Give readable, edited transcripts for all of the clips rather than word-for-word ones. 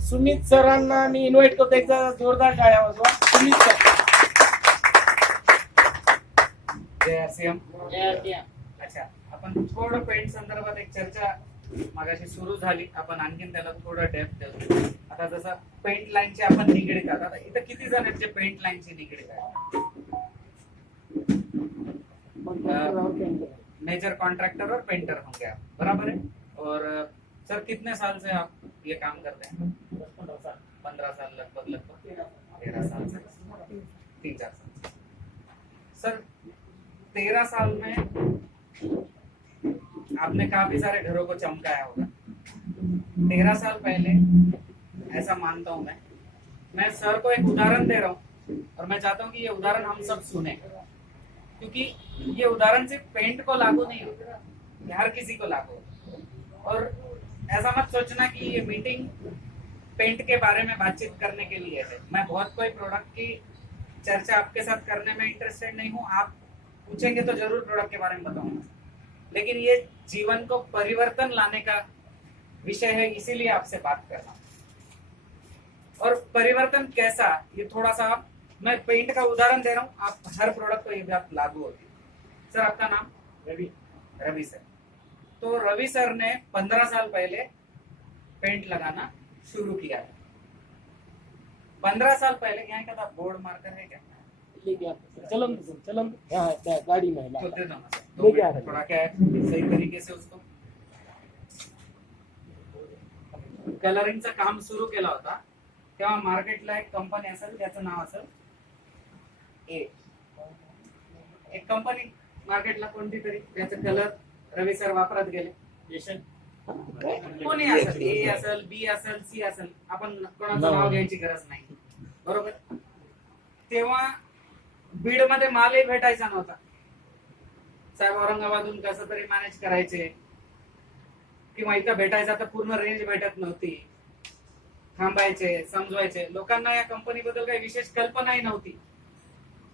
सुमित सरांना मी इन्व्हाइट करतो, एकदा जोरदार टाळ्या वाजवा. सुमित सर. जय आरसीएम. अच्छा, आपण थोडं पेंट संदर्भात एक चर्चा मागाशी सुरू झाली, आपण आणखीन त्याला थोडं डेप्थ देऊ. आता जसं पेंट लाईनचे आपण निगडीत आहात, आता इथं किती जण आहेत जे पेंट लाईनची निगडीत आहेत? मेजर कॉन्ट्रैक्टर और पेंटर होंगे आप, बराबर है? और सर कितने साल से आप ये काम करते हैं? 15 साल, लगभग 13 साल से, 3-4 साल. सर 13 साल में आपने काफी सारे घरों को चमकाया होगा. 13 साल पहले, ऐसा मानता हूं मैं सर को एक उदाहरण दे रहा हूं और मैं चाहता हूं कि ये उदाहरण हम सब सुने, क्योंकि ये उदाहरण सिर्फ पेंट को लागू नहीं होता, ये हर किसी को लागू होता. और ऐसा मत सोचना कि ये मीटिंग पेंट के बारे में बातचीत करने के लिए है. मैं बहुत कोई प्रोडक्ट की चर्चा आपके साथ करने में इंटरेस्टेड नहीं हूँ. आप पूछेंगे तो जरूर प्रोडक्ट के बारे में बताऊंगा, लेकिन ये जीवन को परिवर्तन लाने का विषय है, इसीलिए आपसे बात कर रहा हूँ. और परिवर्तन कैसा, ये थोड़ा सा मैं पेंट का उदाहरण दे रहा हूँ, आप हर प्रोडक्ट को ये बात लागू होती है. सर आपका नाम? रवि सर. तो रवि सर ने 15 साल पहले पेंट लगाना शुरू किया है. 15 साल पहले यहाँ का था बोर्ड मार्कर है क्या? चलन गाड़ी में तो दे दो ना सर, 2 मिनट थोड़ा क्या है सही तरीके से उसको कलरिंगचं काम सुरू केलं होता तेव्हा मार्केटला एक कंपनी असेल, त्याचं नाव असेल एक कंपनी मार्केटला कोणती तरी, त्याचं कलर रवी सर वापरत गेले. कोणी असेल, ए असेल, बी असेल, सी असेल, आपण कोणाचं नाव घ्यायची गरज नाही, बरोबर. तेव्हा बीड मध्ये मालही भेटायचा नव्हता. साहेब औरंगाबादहून कसं तरी मॅनेज करायचे, किंवा इथं भेटायचा तर पूर्ण रेंज भेटत नव्हती. थांबायचे, समजवायचे. लोकांना या कंपनीबद्दल काही विशेष कल्पनाही नव्हती,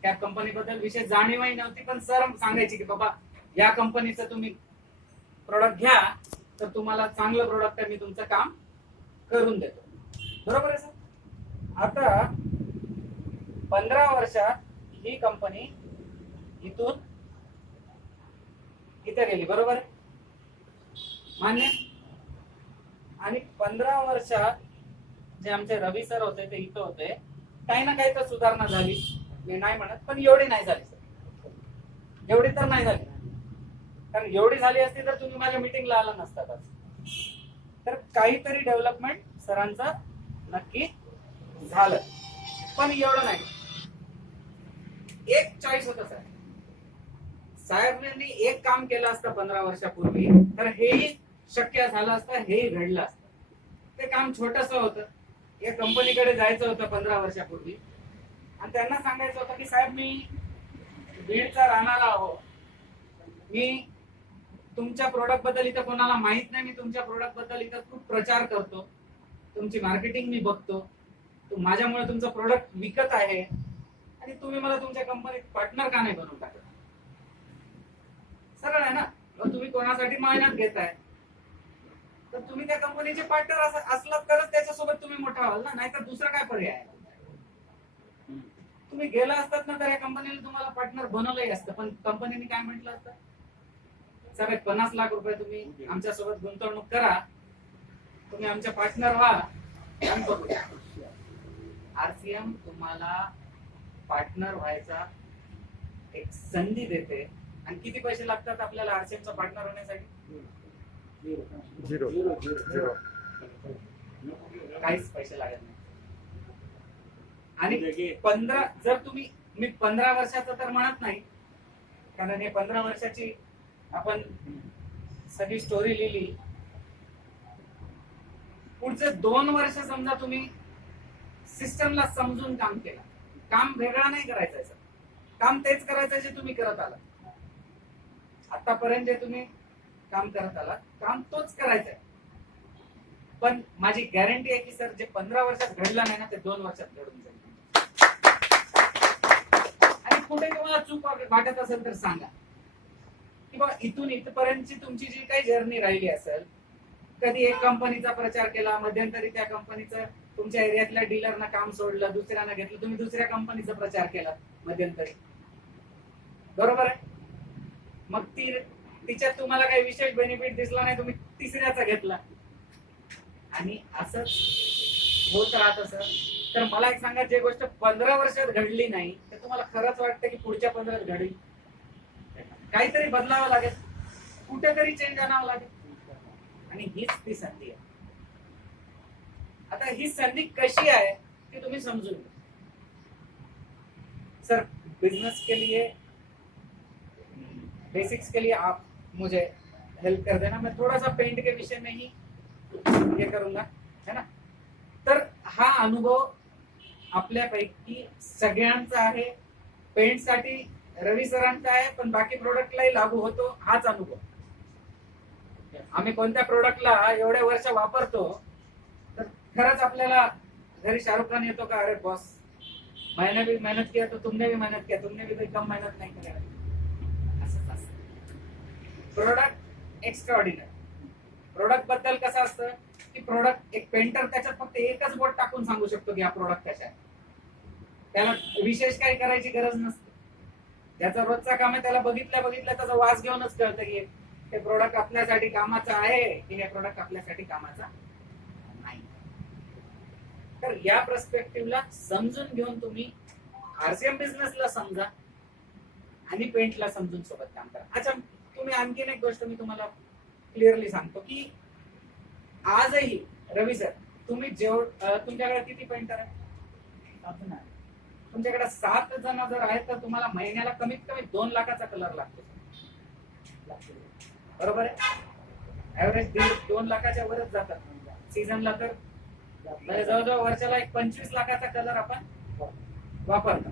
त्या कंपनीबद्दल विशेष जाणीवही नव्हती. पण सर सांगायचे की बाबा या कंपनीचं तुम्ही प्रोडक्ट घ्या तर तुम्हाला चांगलं प्रोडक्ट आहे, मी तुमचं काम करून देतो, बरोबर आहे सर. आता 15 वर्षात ही कंपनी इथून इथे गेली, बरोबर आहे, मान्य. आणि 15 वर्षात जे आमचे रवी सर होते ते इथं होते, काही ना काही तर सुधारणा झाली, मी नाही म्हणत, पण एवढी नाही झाली सर, एवढी तर नाही झाली. कारण एवढी झाली असती तर तुम्ही माझ्या मीटिंगला आला नसतात. तर काहीतरी डेव्हलपमेंट सरांचं नक्की झालं, पण एवढं नाही. एक चॉईस होतं सर, साहेबांनी एक काम केलं असतं 15 वर्षापूर्वी तर हेही शक्य झालं असतं, हेही घडलं असतं. ते काम छोटंसं होतं. या कंपनीकडे जायचं होतं 15 वर्षापूर्वी आणि त्यांना सांगायचं होतं की साहेब मी बीडचा राहणारा आहो, मी तुमच्या प्रोडक्ट बद्दल इथं कोणाला माहित नाही, मी तुमच्या प्रोडक्ट बद्दल इथं खूप प्रचार करतो, तुमची मार्केटिंग मी बघतो, माझ्यामुळे तुमचं प्रोडक्ट विकत आहे आणि तुम्ही मला तुमच्या कंपनीत पार्टनर का नाही बनवून टाकत. सरळ आहे ना. तुम्ही कोणासाठी मेहनत घेताय तर तुम्ही त्या कंपनीचे पार्टनर असलात तरच त्याच्यासोबत तुम्ही मोठा व्हाल ना, नाहीतर दुसरा काय पर्याय आहे. तुम्ही गेला असतात ना तर या कंपनीने तुम्हाला पार्टनर बनवलंही असतं, पण कंपनीने काय म्हटलं असतं, साहेब 50 लाख रुपये तुम्ही आमच्यासोबत गुंतवणूक करा, तुम्ही आमच्या पार्टनर व्हा, आरसीएम तुम्हाला पार्टनर व्हायचा एक संधी देते. आणि किती पैसे लागतात आपल्याला आरसीएमचा पार्टनर होण्यासाठी? 0 काहीच पैसे लागत नाही. आणि 15 जर तुम्ही, मी 15 वर्षाचं तर म्हणत नाही, कारण हे 15 वर्षाची आपण सगळी स्टोरी लिहिली. पुढचे 2 वर्ष समजा तुम्ही सिस्टमला समजून काम केलं, काम वेगळा नाही करायचं आहे सर, काम तेच करायचं जे तुम्ही करत आलात आतापर्यंत, जे तुम्ही काम करत आलात काम तोच करायचा आहे. पण माझी गॅरंटी आहे की सर जे 15 वर्षात घडलं नाही ना ते 2 वर्षात घडून जाईल. आणि कुठे तुम्हाला चूक वाटत असेल तर सांगा, की बाबा इथून इथपर्यंतची तुमची जी काही जर्नी राहिली असेल कधी एक कंपनीचा प्रचार केला, मध्यंतरी त्या कंपनीचं तुमच्या एरियातल्या डीलरना काम सोडलं, दुसऱ्यानं घेतलं, तुम्ही दुसऱ्या कंपनीचा प्रचार केला मध्यंतरी, बरोबर आहे. मग तिच्यात तुम्हाला काही विशेष बेनिफिट दिसला नाही, तुम्ही तिसऱ्याचा घेतला आणि असंच होत राहत. सर तर मला एक सांगा, जे गोष्ट 15 वर्षात घडली नाही तर तुम्हाला खरंच वाटतं की पुढच्या 15 घडेल? काहीतरी बदलावं लागेल, कुठेतरी चेंज आणावं लागेल आणि हीच ती संधी आहे. आता ही संधी कशी आहे की तुम्ही समजून घ्या. सर बिजनेस के लिए बेसिक्स के लिए आप मुझे हेल्प कर देना, मैं थोड़ा सा पेंट के विषय में ही ये करूंगा, है ना. तर हा अनुभव आपल्यापैकी सगळ्यांचा आहे. पेंट साठी रवी सरांचा आहे, पण बाकी प्रोडक्टलाही लागू होतो हाच अनुभव. आम्ही कोणत्या प्रोडक्टला एवढ्या वर्ष वापरतो तर खरंच आपल्याला घरी शाहरुख खान येतो का, अरे बॉस मैंने भी मेहनत किया तो तुमने भी मेहनत किया, तुमने भी कोई कम मेहनत नहीं किया. असंच असतं प्रोडक्ट. एक्स्ट्राऑर्डिनरी प्रोडक्ट बद्दल कसं असतं की प्रोडक्ट एक पेंटर त्याच्यात फक्त एकच बोट टाकून सांगू शकतो की हा प्रोडक्ट कशा आहे, त्याला विशेष काही करायची गरज नसते. ज्याचा रोजचा काम आहे त्याला बघितल्या त्याचा वास घेऊनच कळतं की हे प्रोडक्ट आपल्यासाठी कामाचं आहे की हे प्रोडक्ट आपल्यासाठी कामाचा नाही. तर या पर्स्पेक्टिव्हला समजून घेऊन तुम्ही आरसीएम बिझनेसला समजा आणि पेंटला समजून सोबत काम करा. अच्छा, तुम्ही आणखीन एक गोष्ट मी तुम्हाला क्लिअरली सांगतो की आजही रवी सर तुम्ही तुमच्याकडे किती पेंटर आहे? तुमच्याकडे 7 जण जर आहेत तर तुम्हाला महिन्याला कमीत कमी 2 लाखाचा कलर लागतो, बरोबर आहे. ऍव्हरेज 2 लाखाच्या वरच जातात सीझनला. तर म्हणजे जवळजवळ वर्षाला एक 25 लाखाचा कलर आपण वापरतो.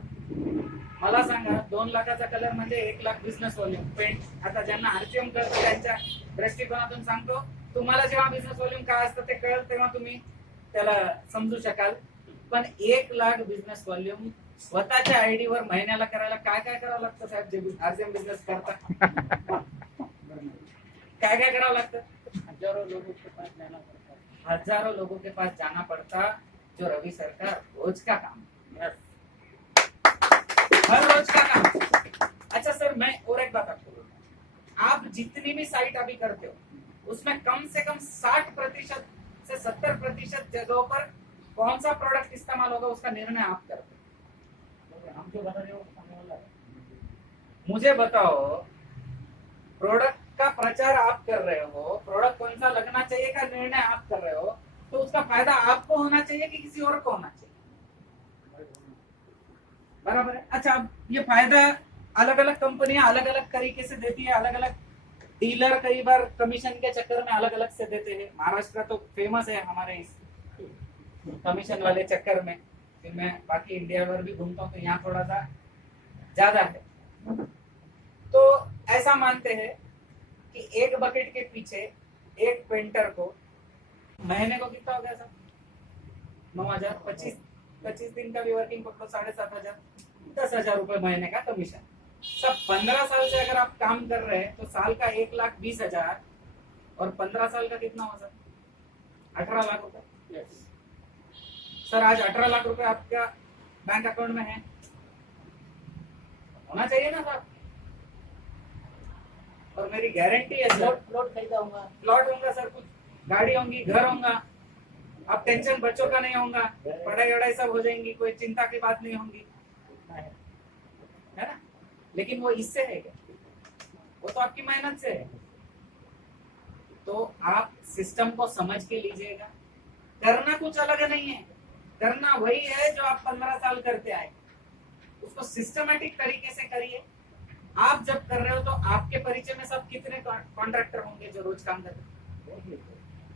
मला सांगा 2 लाखाचा कलर म्हणजे 1 लाख बिझनेस व्हॉल्यूम पेंट. आता ज्यांना आरसीएम करतो त्यांच्या दृष्टिकोनातून सांगतो, तुम्हाला जेव्हा बिझनेस व्हॉल्यूम काय असतं ते कळेल तेव्हा तुम्ही त्याला समजू शकाल. पण 1 लाख बिझनेस व्हॉल्यूम स्वतःच्या आयडी वर महिन्याला करायला काय काय करावं लागतं साहेब? जे आरसीएम बिझनेस करता काय काय करावं लागतं? हजारों लोगों के पास जाना पड़ता, जो रवि सर का रोज का काम, हर रोज का काम. अच्छा सर, मैं और एक बात आपको बोलूंगा, आप जितनी भी साइट अभी करते हो उसमें कम से कम 60% से 70% जगहों पर कौन सा प्रोडक्ट इस्तेमाल होगा उसका निर्णय आप करते हो. हम जो बता रहे हो मुझे बताओ, प्रोडक्ट का प्रचार आप कर रहे हो, प्रोडक्ट कौन सा लगना चाहिए का निर्णय आप कर रहे हो, तो उसका फायदा आपको होना चाहिए कि किसी और को होना चाहिए? बराबर है. अच्छा, अब ये फायदा अलग अलग कंपनियां अलग अलग तरीके से देती है, अलग अलग डीलर कई बार कमीशन के चक्कर में अलग अलग से देते हैं. महाराष्ट्र तो फेमस है हमारे इस कमीशन वाले चक्कर में. मैं बाकी इंडिया भर भी घूमता हूँ तो यहाँ थोड़ा सा ज्यादा है. तो ऐसा मानते हैं कि एक बकेट के पीछे एक पेंटर को महीने को कितना हो गया सर? 9,000. 25 दिन का भी वर्किंग पकड़ो 7,500, 10,000 रुपए महीने का कमीशन. सब 15 साल से अगर आप काम कर रहे हैं तो साल का 1,20,000 और 15 साल का कितना हो सर? 18 लाख रुपए. yes. सर आज 18 लाख रुपए आपका बैंक अकाउंट में है, होना चाहिए ना सर. और मेरी गारंटी है सर, प्लॉट खरीदा होगा, प्लॉट होगा सर, कुछ गाड़ी होंगी, घर होगा, अब टेंशन बच्चों का नहीं होगा, पढ़ाई वढ़ाई सब हो जाएंगी, कोई चिंता की बात नहीं होगी, है ना. लेकिन वो इससे है क्या? वो तो आपकी मेहनत से है. तो आप सिस्टम को समझ के लीजिएगा. करना कुछ अलग नहीं है, करना वही है जो आप 15 साल करते आए. उसको सिस्टमेटिक तरीके से करिए. आप जब कर रहे हो तो आपके परिचय में सब कितने कॉन्ट्रैक्टर होंगे जो रोज काम करते हैं,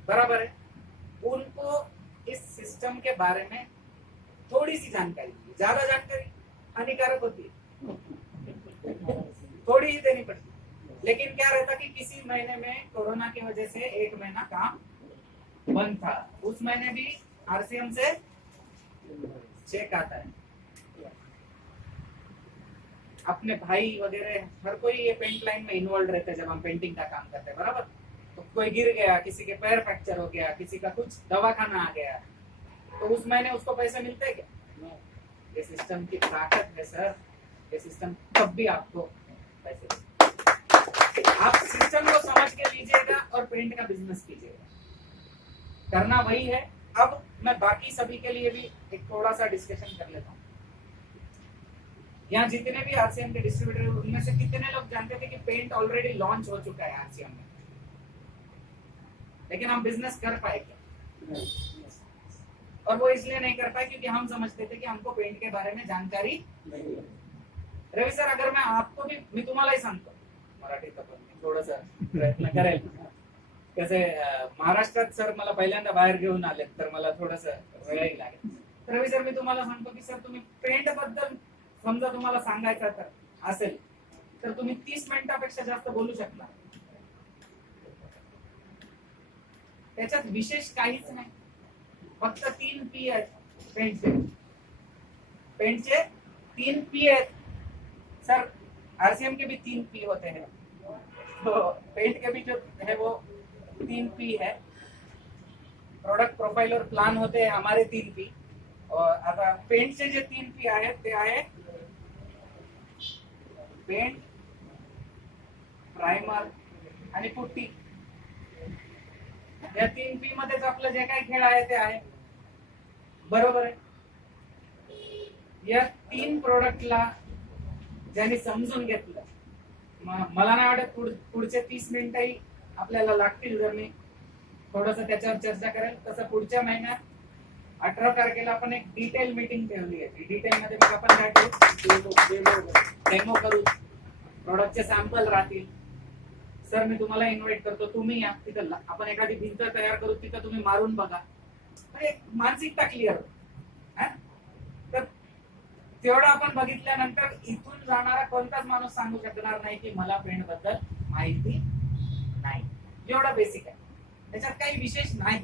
बराबर है. उनको इस सिस्टम के बारे में थोड़ी सी जानकारी, ज्यादा जानकारी हानिकारक होती है, थोड़ी ही देनी पड़ती. लेकिन क्या रहता कि किसी महीने में कोरोना की वजह से 1 महीना काम बंद था, उस महीने भी आरसीएम से चेक आता है. अपने भाई वगैरह हर कोई ये पेंट लाइन में इन्वॉल्व रहते हैं जब हम पेंटिंग का काम करते हैं, बराबर. तो कोई गिर गया, किसी के पैर फ्रैक्चर हो गया, किसी का कुछ दवाखाना आ गया, तो उस महीने उसको पैसे मिलते क्या? ये सिस्टम की ताकत है सर। ये सिस्टम तब भी आपको पैसे देगा। आप सिस्टम को समझ के लीजिएगा और पेंट का बिजनेस कीजिएगा, करना वही है। अब मैं बाकी सभी के लिए भी एक थोड़ा सा डिस्कशन कर लेता हूँ। यहाँ जितने भी आरसीएम के डिस्ट्रीब्यूटर, उनमें से कितने लोग जानते थे कि पेंट ऑलरेडी लॉन्च हो चुका है आरसीएम में, लेकिन हम बिजनेस कर पाए क्या? और वो इसलिए नहीं कर पाए क्योंकि हम समझते थे कि हमको पेंट के बारे में जानकारी नहीं है। रवी सर, अगर मैं आपको भी, मी तुम्हालाही सांगतो मराठीत, आपण थोडस प्रयत्न करेल. कसे महाराष्ट्रात सर मला पहिल्यांदा बाहेर घेऊन आले, तर मला थोडस वेळही लागेल. रवी सर, मी तुम्हाला सांगतो की सर, तुम्ही पेंट बद्दल समजा तुम्हाला सांगायचं तर असेल तर तुम्ही 30 मिनिटापेक्षा जास्त बोलू शकता. त्याच्यात विशेष काहीच नाही, फक्त 3 पी आहेत पेंटचे. पेंटचे 3 पी आहेत सर. आरसीएम के भी 3 पी होते हैं, तो पेंट के भी जो है वो 3 पी है. प्रोडक्ट प्रोफाइल और प्लान होते हैं हमारे 3 पी. और आता पेंटचे जे 3 पी आहेत ते आहे पेंट, प्राइमर आणि पुट्टी. या 3 पी मध्येच आपलं जे काही खेळ आहे ते आहे, बरोबर आहे. या 3 प्रोडक्टला ज्यांनी समजून घेतलं, मला नाही वाटत पुढचे 30 मिनिटही आपल्याला लागतील जर मी थोडस त्याच्यावर चर्चा करेल. तसं पुढच्या महिन्यात 18 तारखेला आपण एक डिटेल मीटिंग ठेवली आहे. डिटेल मध्ये मग आपण काय करू, डेमो करू, प्रोडक्टचे सॅम्पल राहतील. सर, मी तुम्हाला इन्व्हाइट करतो, तुम्ही या तिथं. आपण एखादी भिंत तयार करू, तिथं तुम्ही मारून बघा, एक मानसिकता क्लिअर होईल. तर तेवढं आपण बघितल्यानंतर इथून जाणारा कोणताच माणूस सांगू शकणार नाही की मला पेंट बद्दल माहिती नाही. एवढं बेसिक आहे, त्याच्यात काही विशेष नाही.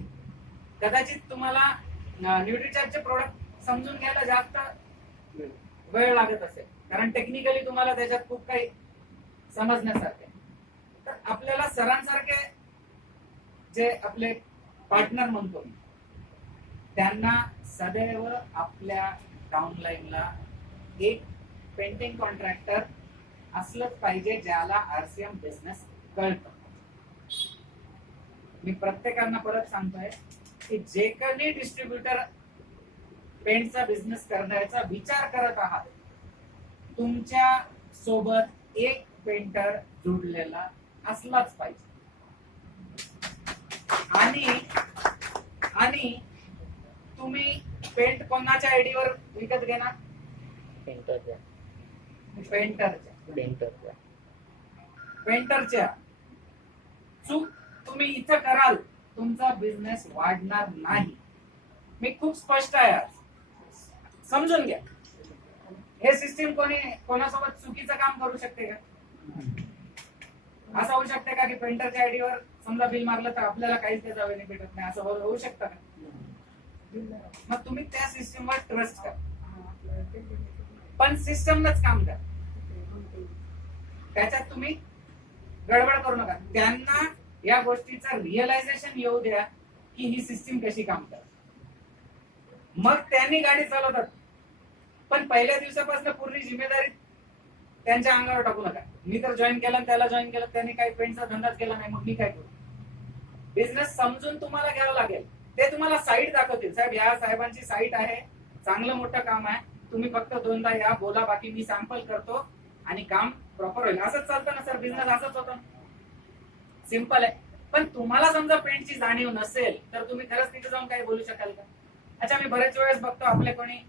कदाचित तुम्हाला न्यूट्रीचार्जचे प्रोडक्ट समजून घ्यायला जास्त वेळ लागत असेल, कारण टेक्निकली तुम्हाला त्याच्यात खूप काही समजण्यासारखे. तर आपल्याला सरांसारखे जे आपले पार्टनर म्हणतो, त्यांना सदैव आपल्या डाउनलाईनला एक पेंटिंग कॉन्ट्रॅक्टर असलंच पाहिजे ज्याला आरसीएम बिझनेस कळतं. मी प्रत्येकांना परत सांगतोय की जे काही डिस्ट्रीब्युटर पेंटचा बिझनेस करण्याचा विचार करत आहात, तुमच्या सोबत एक पेंटर जुडलेला असलाच पाहिजे. आणि तुम्ही पेंट कोणाच्या आयडीवर विकत घेणार? पेंटरच्या. चूक तुम्ही इथं कराल, तुमचा बिझनेस वाढणार नाही. मी खूप स्पष्ट आहे आज, समजून घ्या. हे सिस्टीम कोणासोबत चुकीचं काम करू शकते का? असं होऊ शकते का की पेंटरच्या आयडीवर समजा बिल मारलं तर आपल्याला काहीच त्याचा बेनिफिट होत नाही, असं होऊ शकतं का? मग तुम्ही त्या सिस्टमवर ट्रस्ट करा, पण सिस्टमच काम करा. त्याच्यात तुम्ही गडबड करू नका. त्यांना या गोष्टीचं रिअलायझेशन येऊ द्या की ही सिस्टीम कशी काम करते, मग त्यांनी गाडी चालवतात. पण पहिल्या दिवसापासून पूर्ण जिम्मेदारी त्यांच्या अंगावर टाकू नका. मी तर जॉईन केलं, त्याला जॉईन केलं, त्यांनी काही पेंटचा धंदाच केला नाही, मग मी काय करू? बिझनेस समजून तुम्हाला घ्यावं लागेल. ते तुम्हाला साईट दाखवतील. साहेब, या साहेबांची साईट आहे, चांगलं मोठं काम आहे, तुम्ही फक्त 2दा या, बोला, बाकी मी सॅम्पल करतो आणि काम प्रॉपर होईल. असंच चालतं ना सर, बिझनेस असंच होतं, सिंपल आहे. पण तुम्हाला समजा पेंटची जाणीव नसेल तर तुम्ही खरंच तिथे जाऊन काही बोलू शकाल का? अच्छा, मी बरेच वेळेस बघतो आपले कोणी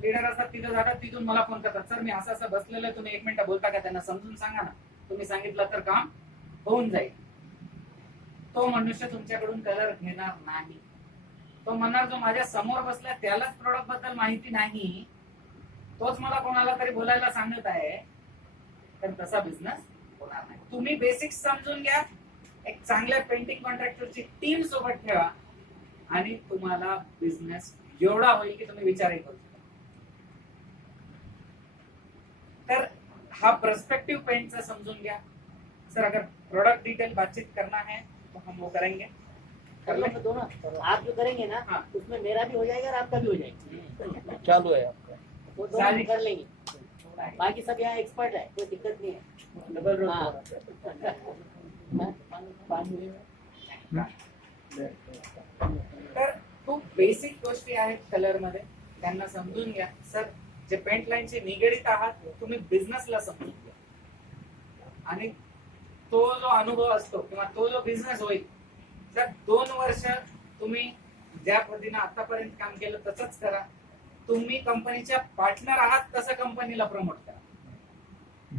लीडर असतात, तिथे जातात, तिथून मला फोन करतात, सर मी असं बसलेलं आहे, तुम्ही 1 मिनिट बोलता का? त्यांना समजून सांगा ना, तुम्ही सांगितलं तर काम होऊन जाईल. तो मनुष्य तुमच्याकडून कलर घेणार नाही. तो म्हणणार, जो माझ्या समोर बसलाय त्यालाच प्रोडक्ट बद्दल माहिती नाही, तोच मला कोणाला तरी बोलायला सांगत आहे, तर तसा बिझनेस होणार नाही. तुम्ही बेसिक्स समजून घ्या, एक चांगल्या पेंटिंग कॉन्ट्रॅक्टरची टीम सोबत ठेवा आणि तुम्हाला बिझनेस एवढा होईल की तुम्ही विचारही करू शकता. तर हा पर्सपेक्टिव पेंटचा समजून घ्या. सर, अगर प्रोडक्ट डिटेल बातचीत करना है तो हम वो करेंगे, कर कर लें। लो दोनों, आप जो करेंगे ना हाँ। उसमें मेरा भी हो जाएगा और आपका भी हो जाएगा, चालू है आपका वो दोनों हम कर लेंगे। बाकी सब यहाँ एक्सपर्ट है, कोई दिक्कत नहीं है। डबल रोल हाँ। पाणी तर खूप बेसिक गोष्टी आहेत कलर मध्ये, त्यांना समजून घ्या. सर जे पेंट लाईनचे निगडीत आहात तुम्ही बिझनेसला समजून घ्या, आणि तो जो अनुभव असतो किंवा तो जो बिझनेस होईल, जर 2 वर्ष तुम्ही ज्या पद्धतीने आतापर्यंत काम केलं तसंच करा. तुम्ही कंपनीच्या पार्टनर आहात तसं कंपनीला प्रमोट करा.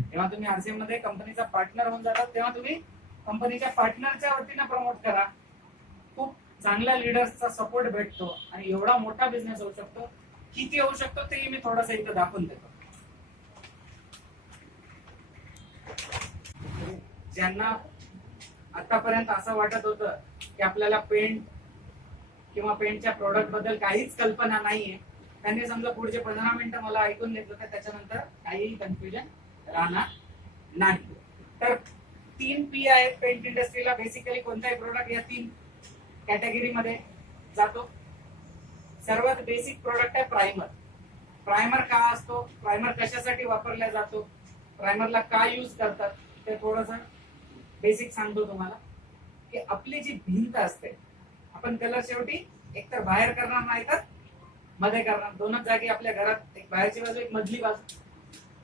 जेव्हा तुम्ही आरसीएम मध्ये कंपनीचा पार्टनर होऊन जातात तेव्हा तुम्ही कंपनीच्या पार्टनरच्या वतीने प्रमोट करा. खूप चांगल्या लीडर्सचा सपोर्ट भेटतो आणि एवढा मोठा बिझनेस होऊ शकतो. किती होऊ शकतो तेही मी थोडंसं इथं दाखवून देतो. ज्यांना आतापर्यंत असं वाटत होतं की आपल्याला पेंट किंवा पेंटच्या प्रोडक्ट बद्दल काहीच कल्पना नाहीये, त्यांनी समजा पुढचे 15 मिनिटं मला ऐकून घेतलं तर त्याच्यानंतर काहीही कन्फ्युजन राहणार नाही. तर 3 P आहेत पेंट इंडस्ट्रीला. बेसिकली कोणताही प्रोडक्ट या 3 कॅटेगरी मध्ये जातो. सर्वात बेसिक प्रोडक्ट आहे प्रायमर. प्रायमर का असतो, प्रायमर कशासाठी वापरला जातो, प्रायमरला का यूज करतात, ते थोडंसं बेसिक सांगतो तुम्हाला. की आपली जी भिंत असते, आपण कलर शेवटी एकतर बाहेर करणार नाही तर मध्ये करणार. दोनच जागी आपल्या घरात, एक बाहेरची बाजू एक मधली बाजू.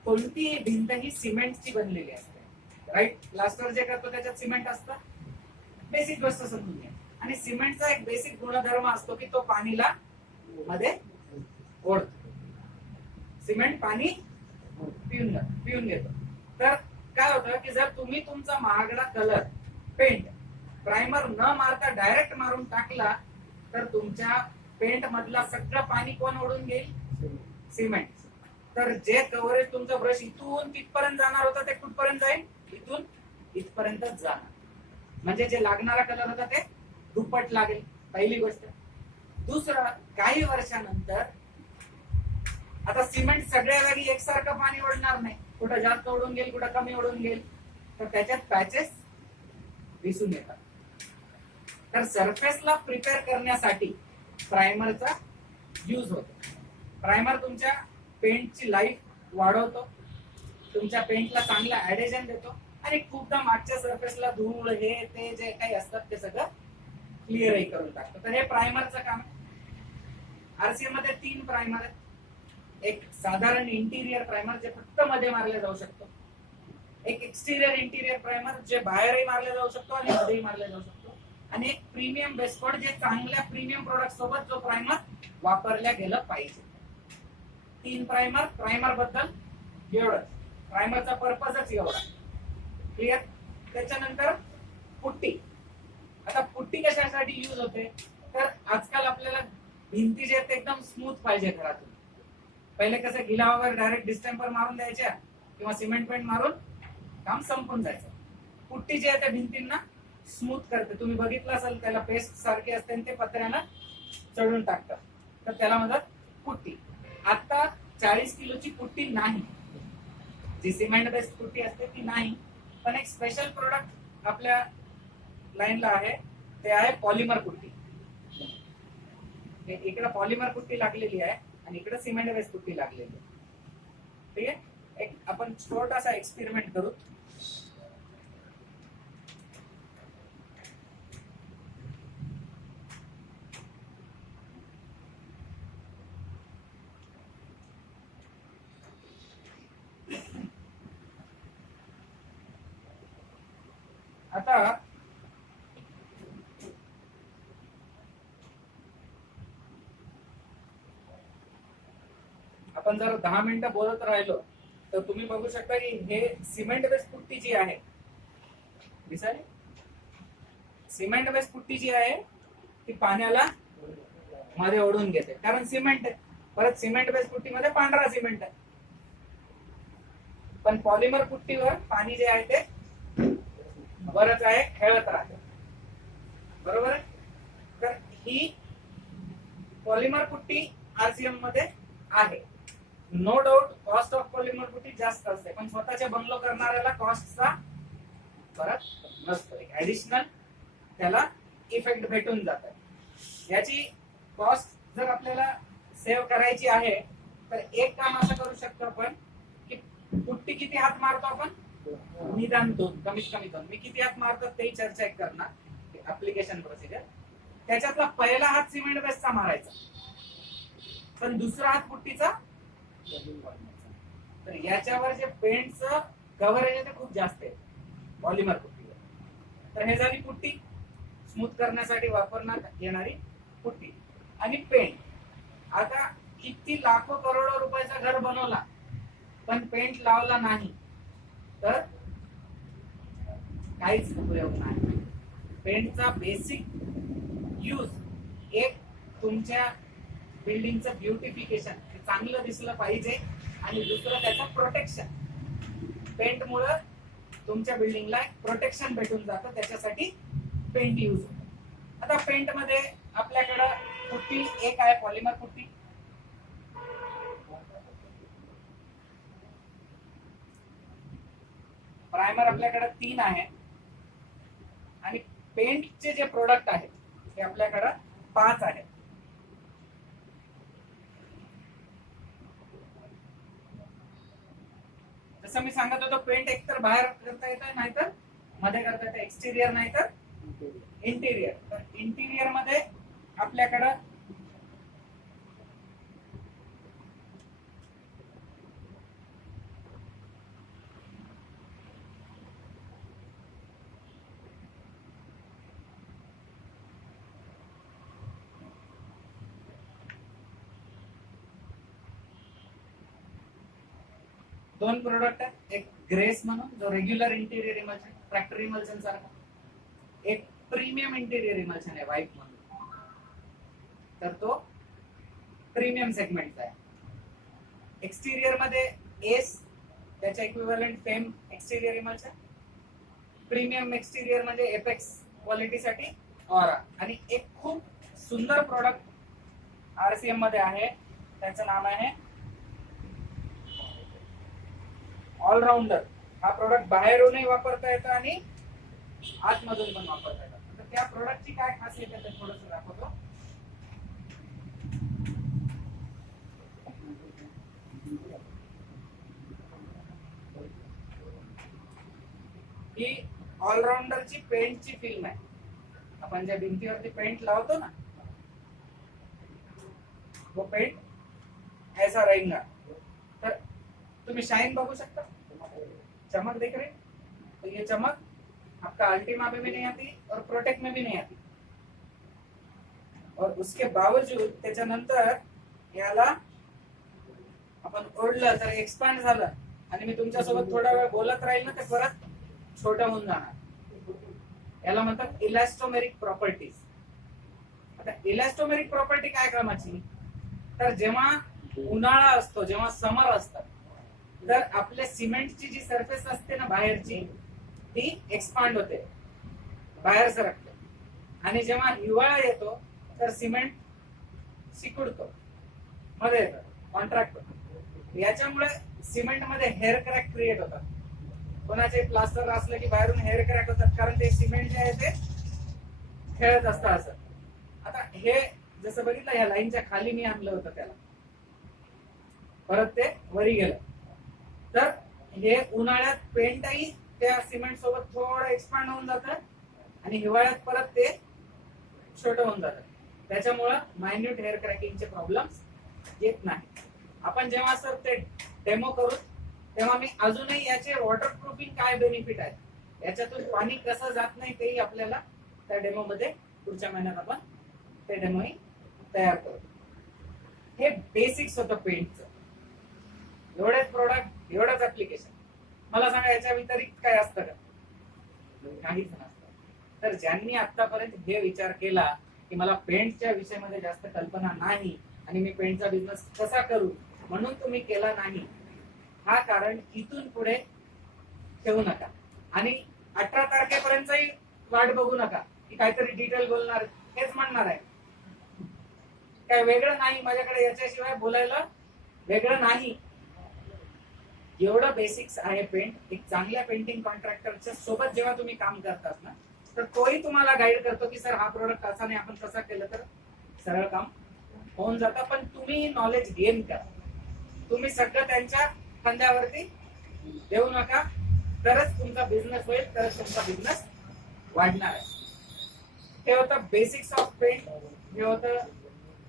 कोणतीही भिंत ही सिमेंटची बनलेली असते, राईट. प्लास्टर जे करतो त्याच्यात सिमेंट असतं. बेसिक गोष्ट समजून घ्या. आणि सिमेंटचा एक बेसिक गुणधर्म असतो की तो पाणीला मध्ये ओढतो. सिमेंट पाणी पिऊन घेतो. तर काय होतं की जर तुम्ही तुमचा महागडा कलर पेंट प्रायमर न मारता डायरेक्ट मारून टाकला तर तुमच्या पेंट मधला सगळं पाणी कोण ओढून घेईल, सिमेंट. तर जे कव्हरेज तुमचा ब्रश इथून तिथपर्यंत जाणार होता ते कुठपर्यंत जाईल, इथून इथपर्यंतच जाणार. म्हणजे जे लागणारा कलर होता ते दुप्पट लागेल, पहिली गोष्ट. दुसरं, काही वर्षानंतर आता सिमेंट सगळ्या जागी एकसारखं पाणी ओढणार नाही, कुठं जास्त ओढून घेईल कुठं कमी ओढून घेईल, तर त्याच्यात पॅचेस दिसून येतात. तर सरफेसला प्रिपेअर करण्यासाठी प्रायमरचा यूज होतो. प्रायमर तुमच्या पेंटची लाईफ वाढवतो, तुमच्या पेंटला चांगला ऍडेजन देतो आणि खूपदा मागच्या सरफेसला धूळ हे ते जे काही असतात ते सगळं क्लिअरही करून टाकतो. तर हे प्रायमरचं काम. आरसीएम मध्ये 3 प्रायमर आहेत. एक साधारण इंटिरियर प्रायमर जे फक्त मध्ये मारले जाऊ शकतो, एक एक्सटिरियर इंटिरियर प्रायमर जे बाहेरही मारले जाऊ शकतो आणि मध्येही मारले जाऊ शकतो, आणि एक प्रीमियम बेस कोड जे चांगल्या प्रीमियम प्रोडक्ट सोबत जो प्रायमर वापरल्या गेलं पाहिजे. 3 प्रायमर. प्रायमर बद्दल एवढंच. प्रायमरचा पर्पजच एवढा. क्लिअर. त्याच्यानंतर पुट्टी. आता पुट्टी कशासाठी यूज होते, तर आजकाल आपल्याला भिंती जे आहेत ते एकदम स्मूथ पाहिजे घरातून. पहिले कसं गिलावावर डायरेक्ट डिस्टेंपर मारून द्यायच्या किंवा सिमेंट पेंट मारून काम संपून जायचं. पुट्टी जी आहे त्या भिंतींना स्मूथ करते. तुम्ही बघितलं असेल त्याला पेस्ट सारखे असते आणि ते पत्र्यानं चढून टाकतात, तर त्याला म्हणतात पुट्टी. आता 40 किलोची पुट्टी नाही, जी सिमेंट बेस्ड पुट्टी असते ती नाही, पण एक स्पेशल प्रोडक्ट आपल्या लाईनला आहे, ते आहे पॉलिमर पुट्टी. इकडे पॉलिमर पुट्टी लागलेली आहे आणि इकडे सिमेंट बेस्ड पुट्टी लागलेली आहे. ठीक आहे. एक आपण छोटासा एक्सपेरिमेंट करू. आता आपण जर 10 मिनिटं बोलत राहिलो तर तुम्ही बघू शकता की हे सिमेंट बेस पुट्टी जी आहे, दिसायला सिमेंट बेस पुट्टी जी आहे ती पाण्याला मध्ये ओढून घेते, कारण सिमेंट आहे. परत सिमेंट बेस पुट्टीमध्ये पांढरा सिमेंट आहे, पण पॉलिमर पुट्टीवर पाणी जे आहे ते बरंच आहे, खेळत राहते. बरोबर आहे. तर ही पॉलिमर पुट्टी आरसीएम मध्ये आहे. No doubt cost of polymer putty जास्त असते, पण स्वतःच्या बंगलो करणाऱ्याला कॉस्टचा फरक नसतो. एक ऍडिशनल त्याला इफेक्ट भेटून जातात. याची कॉस्ट जर आपल्याला सेव्ह करायची आहे तर एक काम असं करू शकतो आपण की पुट्टी किती हात मारतो आपण, निदान 2, कमीत कमी 2. मी किती हात मारतो तेही चर्चा एक करणार, ऍप्लिकेशन प्रोसिजर. त्याच्यातला पहिला हात सिमेंट बेसचा मारायचा, पण दुसरा हात पुट्टीचा. तर याच्यावर जे पेंटचं कव्हरेज आहे ते खूप जास्त आहे पॉलिमर पुट्टीवर. तर हे झाली पुट्टी, स्मूथ करण्यासाठी वापरण्यात येणारी पुट्टी. आणि पेंट, आता किती लाखो करोडो रुपयाचा घर बनवला पण पेंट लावला नाही तर काहीच उपयोग नाही. पेंटचा बेसिक यूज एक तुमच्या बिल्डिंगचं ब्युटिफिकेशन, चांगलं दिसलं पाहिजे, आणि दुसरं त्याचं प्रोटेक्शन. पेंट मुळे तुमच्या बिल्डिंगला प्रोटेक्शन भेटून जातं, त्याच्यासाठी पेंट यूज होतो. आता पेंट मध्ये आपल्याकडं पुट्टी एक आहे, पॉलिमर पुट्टी. प्रायमर आपल्याकडे 3 आहे, आणि पेंटचे जे प्रोडक्ट आहेत ते आपल्याकडे 5 आहेत. जसं मी सांगत होतो, पेंट एकतर बाहेर करता येतं, नाहीतर मध्ये करता येतं, एक्सटिरियर नाहीतर इंटिरियर. तर इंटिरियर मध्ये आपल्याकडं दोन प्रोडक्ट आहेत. एक ग्रेस म्हणून जो regular interior emulsion, tractor emulsion सारखा. एक प्रीमियम इंटिरियर इमल्शन आहे व्हाईट म्हणून, तर तो प्रीमियम सेगमेंटचा आहे. एक्सटिरियर मध्ये एस, त्याच्या इक्विव्हॅलंट फेम एक्सटिरियर इमल्शन. प्रीमियम एक्सटिरियर म्हणजे एपेक्स क्वालिटीसाठी ऑरा. आणि एक खूप सुंदर प्रोडक्ट आरसीएम मध्ये आहे, त्याचं नाव आहे ऑलराऊंडर. हा प्रोडक्ट बाहेरूनही वापरता येतं आणि आतमधून पण वापरता येतं. तर त्या प्रोडक्टची काय खासियत आहे ते थोडंसं दाखवतो. ही ऑलराऊंडरची पेंटची फिल्म आहे. आपण ज्या भिंतीवरती पेंट लावतो ना, वो पेंट ऐसा रहेगा. तर तुम्ही शाइन बघू शकता, चमक देख रहे, तो ये चमक आपका अल्टीमा में भी नहीं आती और प्रोटेक्ट में भी नहीं आती. और उसके बावजूद त्याच्यानंतर याला आपण ओढलं तर एक्सपांड झालं, आणि मी तुमच्यासोबत थोडा वेळ बोलत राहील ना, ते परत छोटं होऊन जाणार. याला म्हणतात इलॅस्टोमेरिक प्रॉपर्टीज. आता इलॅस्टोमेरिक प्रॉपर्टी काय कामाची, तर जेव्हा उन्हाळा असतो, जेव्हा समर असतात, तर आपल्या सिमेंटची जी सरफेस असते ना बाहेरची, ती एक्सपांड होते, बाहेर सरकते. आणि जेव्हा हिवाळा येतो तर सिमेंट सिकुडतो, मध्ये येतं, कॉन्ट्रॅक्ट होतो. याच्यामुळे सिमेंट मध्ये हेअर क्रॅक क्रिएट होतात. कोणाचे प्लास्टर असलं की बाहेरून हेअर क्रॅक होतात, कारण ते सिमेंट जे आहे ते खेळत असतं असं. आता हे जसं बघितलं, ह्या लाईनच्या खाली मी आणलं होतं त्याला, परत ते वरी गेलं. तर हे उन्हाळ्यात पेंटही त्या सिमेंट सोबत थोडं एक्सपांड होऊन जातं, आणि हिवाळ्यात परत ते छोटं होऊन जातं. त्याच्यामुळं मायन्यूट हेअर क्रॅकिंगचे प्रॉब्लेम्स येत नाही. आपण जेव्हा सर ते डेमो करू तेव्हा मी अजूनही याचे वॉटरप्रूफिंग काय बेनिफिट आहे, याच्यातून पाणी कसं जात नाही, तेही आपल्याला त्या डेमो मध्ये पुढच्या महिन्यात आपण ते डेमोही तयार करू. हे बेसिक्स होतं पेंटचं. एवढेच प्रोडक्ट, एवढंच ऍप्लिकेशन. मला सांगा, याच्या व्यतिरिक्त काय असतं का? काहीच नसतं. तर ज्यांनी आतापर्यंत हे विचार केला की मला पेंटच्या विषयामध्ये जास्त कल्पना नाही आणि मी पेंटचा बिझनेस कसा करू, म्हणून तुम्ही केला नाही, हा कारण इथून पुढे ठेवू नका. आणि 18 तारखेपर्यंतही वाट बघू नका की काहीतरी डिटेल बोलणार, हेच म्हणणार आहे. काय वेगळं नाही माझ्याकडे, याच्याशिवाय बोलायला वेगळं नाही. एवढं बेसिक्स आहे पेंट. एक चांगल्या पेंटिंग कॉन्ट्रॅक्टरच्या सोबत जेव्हा तुम्ही काम करतात ना, तर तोही तुम्हाला गाईड करतो की सर हा प्रोडक्ट असा नाही, आपण कसा केलं तर सरळ काम होऊन जातं. पण तुम्ही नॉलेज गेन करा. तुम्ही सगळं त्यांच्या खांद्यावरती देऊ नका, तरच तुमचा बिझनेस होईल, तरच तुमचा बिझनेस वाढणार आहे. हे होतं बेसिक्स ऑफ पेंट. हे होतं,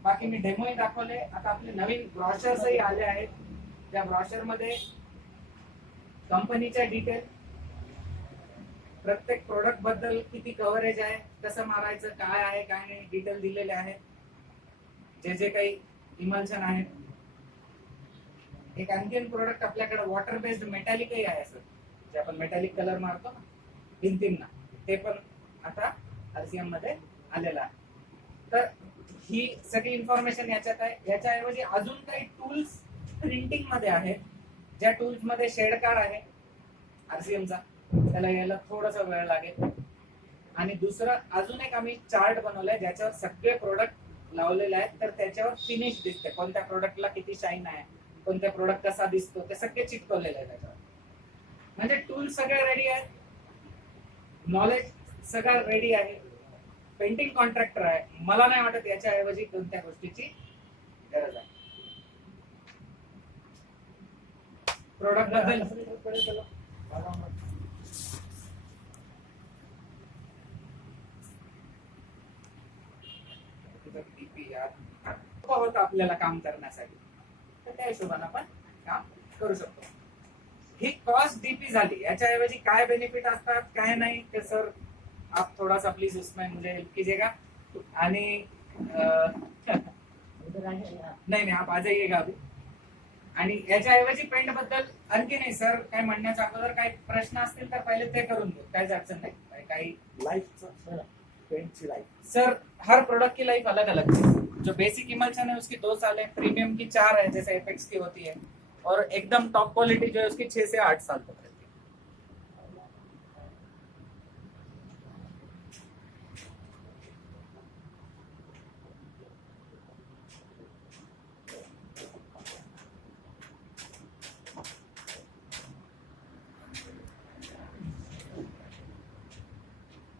बाकी मी डेमोही दाखवले. आता आपले नवीन ब्रॉशर्सही आले आहेत. त्या ब्रॉशर मध्ये कंपनीच्या डिटेल, प्रत्येक प्रोडक्ट बद्दल किती कव्हरेज आहे, कसं मारायचं, काय आहे काय नाही, डिटेल दिलेले आहेत. जे जे काही इमल्शन आहेत. एक आणखीन प्रोडक्ट आपल्याकडे वॉटर बेस्ड मेटॅलिकही आहे सर, जे आपण मेटॅलिक कलर मारतो ना भिंतींना, ते पण आता RCM मध्ये आलेलं आहे. तर ही सगळी इन्फॉर्मेशन याच्यात आहे. याच्याऐवजी अजून काही टूल्स प्रिंटिंग मध्ये आहेत, ज्या टूल्स मध्ये शेड कार्ड आहे RCM चा, त्याला यायला थोडासा वेळ लागेल. आणि दुसरं अजून एक आम्ही चार्ट बनवलाय ज्याच्यावर सगळे प्रोडक्ट लावलेले आहेत. तर त्याच्यावर फिनिश दिसते, कोणत्या प्रोडक्टला किती शाईन आहे, कोणत्या प्रोडक्ट कसा दिसतो, ते सगळे चिटकवलेले आहे त्याच्यावर. म्हणजे टूल सगळे रेडी आहेत, नॉलेज सगळं रेडी आहे, पेंटिंग कॉन्ट्रॅक्टर आहे. मला नाही वाटत याच्याऐवजी कोणत्या गोष्टीची गरज आहे. प्रोडक्ट बद्दल होतं आपल्याला काम करण्यासाठी, तर त्या हिशोबाने आपण काम करू शकतो. ही कॉस्ट डीपी झाली. याच्याऐवजी काय बेनिफिट असतात काय नाही ते सर आप थोड़ा सा प्लीज उसमें मुझे हेल्प कीजिएगा. आणि नाही आप आ जाइएगा अभी. आणि याच्याऐवजी पेंट बद्दल आणखी नाही सर काय म्हणण्याच्या अगोदर काही प्रश्न असतील तर पहिले ते करून घेऊ, काहीच अडचण नाही. काही लाइफ पेंट की लाइफ सर हर प्रोडक्ट की लाइफ अलग अलग है. जो बेसिक इमल्शन है उसकी 2 साल है, प्रीमियम की 4 है जैसे एपेक्स की होती है, और एकदम टॉप क्वालिटी जो है उसकी 6 से 8 साल तक रहती है.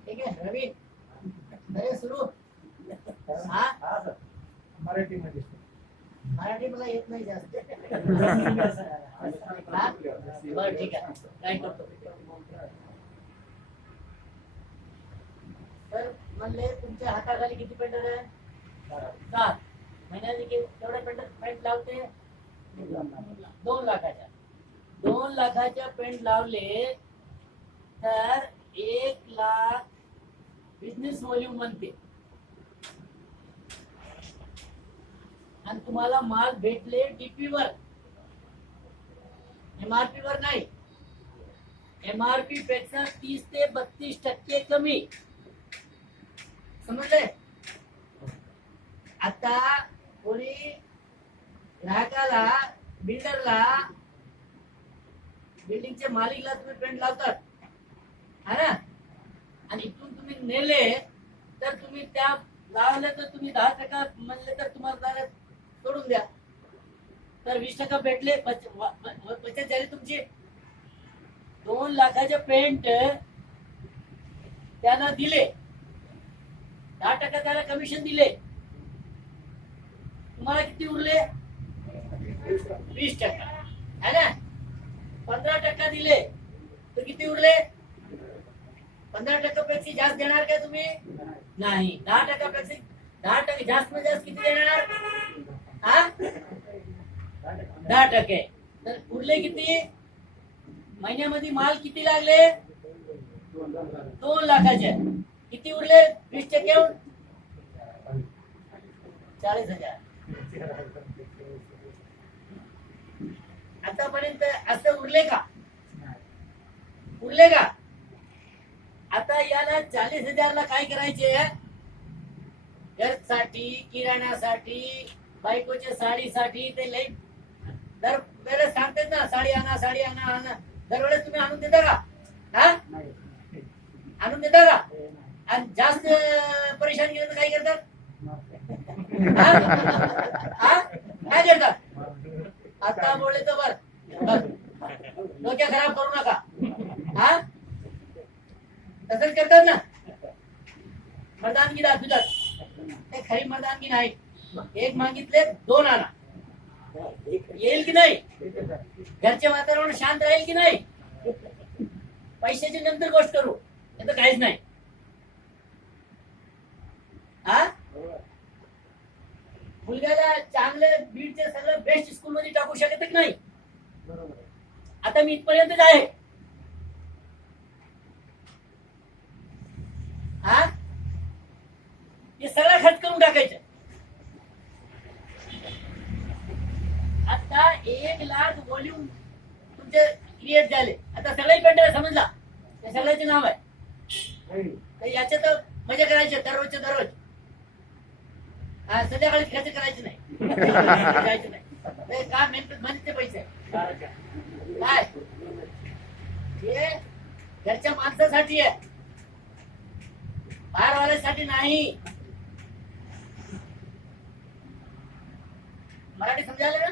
ठीक है रवि, अरे सुरू. हा मराठी मध्ये मराठी मला येत नाही जास्त. हा? बरं ठीक आहे, काय करतो. तर म्हणले तुमच्या हाताखाली किती पेंटर आहे? 7. महिन्याने तेवढे पेंटर पेंट लावते? 2 लाखाच्या. 2 लाखाच्या पेंट लावले तर 1 लाख बिझनेस व्हॉल्यूम म्हणते. आणि तुम्हाला माल भेटले डीपी वर, MRP वर नाही. MRP पेक्षा 30 ते 32% कमी. समजले? आता कोणी ग्राहकाला, बिल्डरला, बिल्डिंगच्या मालिकला तुम्ही पेंट लावतात है ना, आणि इथून तुम्ही नेले तर तुम्ही त्या लावले तर तुम्ही 10% म्हणले तर तुम्हाला सोडून द्या, तर 20% भेटले, बचत झाली तुमची. 2 लाखाचे पेंट त्याला दिले, 10% त्याला कमिशन दिले, तुम्हाला किती उरले? 20% है ना. 15% दिले तर किती उरले? 15% पेक्षा जास्त देणार का तुम्ही? नाही. 10% पेक्षा 10% जास्त म्हणजे जास्त किती देणार? हा 10%. तर उरले किती? महिन्यामध्ये माल किती लागले? 2 लाखाचे. किती उरले? 20% 40,000. आतापर्यंत असं उरले का? उरले का? आता याला 40,000 ला काय करायचे? घरसाठी, किराणासाठी, बायकोच्या साडीसाठी, ते लई दरवेळेस सांगतात ना साडी आणा साडी आणा आणा. दरवेळेस तुम्ही आणून देता का? हा आणून देता का? आणि जास्त परेशान केलं तर काय करतात? काय करतात? आता बोलले तर बर डोक्या खराब करू नका. हा तसंच करतात ना. मर्दानगी दाखवतात, ते खरी मर्दानगी नाही. एक मागितले 2 आणा. येईल की नाही? घरचे वातावरण शांत राहील की नाही? पैशाची नंतर गोष्ट करू, हे तर काहीच नाही. हा, मुलग्याला चांगले बीडचे सगळं बेस्ट स्कूल मध्ये टाकू शकत की नाही? आता मी इथपर्यंतच आहे. हा, हे सगळं खर्च करून टाकायचं. आता 1,00,000 व्हॉल्यूम तुमचे क्रिएट झाले. आता सगळे पेंटर समजला, त्या सगळ्याचे नाव आहे. तर याच्यात मजा करायची दररोजच्या दररोज. संध्याकाळी खर्च करायचे नाही, जायचे नाही. ते काम मेहनत म्हणजे पैसे काय हे घरच्या माणसासाठी आहे, बाहेरवाल्यासाठी नाही. मराठी समजायला ना?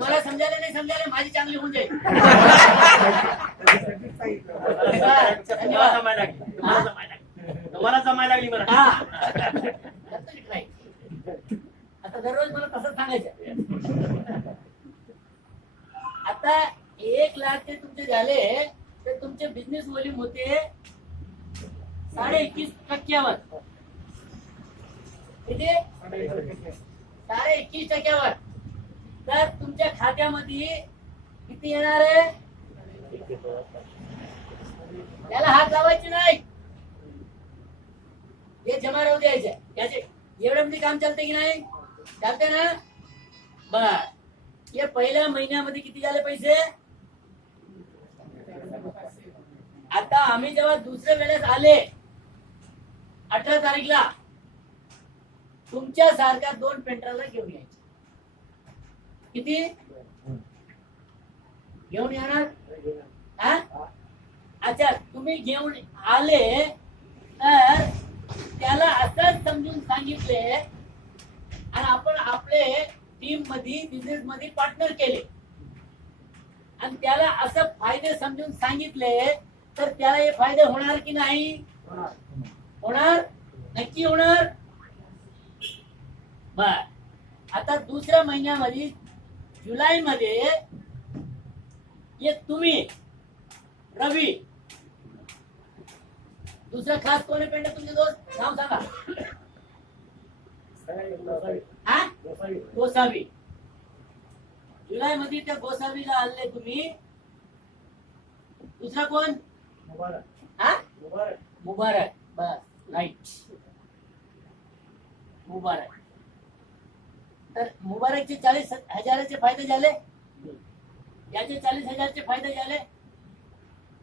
मला समजायला नाही समजायला माझी चांगली होऊन जाईल. तुम्हाला जमायला लागली मला. आता दररोज मला तसंच सांगायचं. आता 1,00,000 ते तुमचे झाले तर तुमचे बिझनेस व्हॉल्यूम होते 21.5%. किती? 21.5%. तर तुमच्या खात्यामध्ये किती येणार आहे? त्याला हात लावायचे नाही, हे जमा राहू द्यायचे. याचे एवढ्या मध्ये काम चालते की नाही? चालते ना? बर, हे पहिल्या महिन्यामध्ये किती झाले पैसे? आता आम्ही जेव्हा दुसऱ्या वेळेस आले 18 तारीखला, तुमच्या सारख्या 2 पेंटरला घेऊन यायचे. किती घेऊन येणार? हा, अच्छा, तुम्ही घेऊन आले तर त्याला असंच समजून सांगितले आणि आपण आपले टीम मध्ये बिझनेस मध्ये पार्टनर केले आणि त्याला असं फायदे समजून सांगितले तर त्याला हे फायदे होणार की नाही? होणार, नक्की होणार. बर, आता दुसऱ्या महिन्यामध्ये जुलैमध्ये हे तुम्ही रवी, दुसरा क्लास कोण पेंटर तुमचे दोस्त नाव सांगा. हा, गोसावी. जुलै मध्ये त्या गोसावीला आणले तुम्ही. दुसरा कोण? हा, मुबारक. बस, राईट, मुबारक. तर मुबारकचे 40,000चे फायदे झाले, याचे 40,000चे फायदे झाले.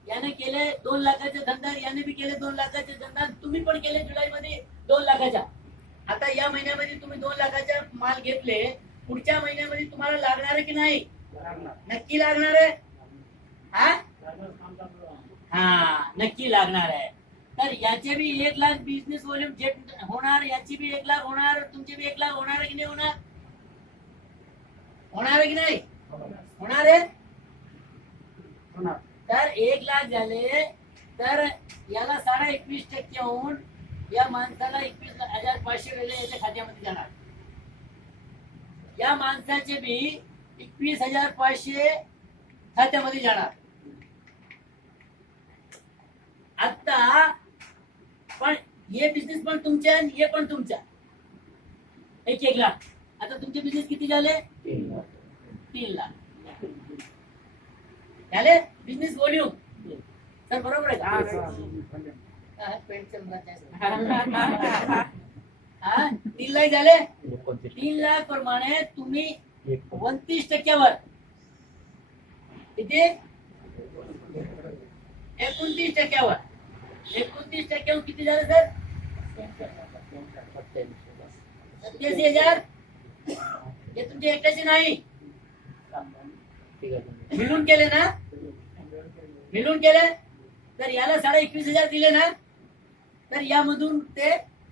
याने केले 2 लाखाचे धंदा, याने बी केले 2 लाखाचे धंदा, तुम्ही पण केले जुलैमध्ये 2 लाखाचा. आता या महिन्यामध्ये तुम्ही 2 लाखाचा माल घेतले, पुढच्या महिन्यामध्ये तुम्हाला लागणार आहे की नाही? नक्की लागणार आहे. हा, हा, नक्की लागणार आहे. तर याचे बी 1,00,000 बिझनेस व्हॉल्यूम होणार, याची बी 1,00,000 होणार, तुमची बी 1,00,000 होणार की नाही होणार? होणार आहे की नाही? होणार आहे. तर 1,00,000 झाले तर याला 21.5% होऊन या माणसाला 21,500 वेळे याच्या खात्यामध्ये जाणार. या माणसाचे बी 21,500 खात्यामध्ये जाणार. आता पण हे बिझनेस पण तुमच्या आणि हे पण तुमच्या, 1,00,000. आता तुमचे बिझनेस किती झाले? 3,00,000 झाले बिझनेस व्हॉल्यूम. तर बरोबर आहे का? 3,00,000 झाले. 3,00,000 प्रमाणे तुम्ही 29%वर किती? 29%वर. 29%वर किती झाले सर? 87,000. हे तुमचे एकट्याचे नाही, मिळून केले ना? मिळून केले तर याला 21,500 दिले ना, तर यामधून ते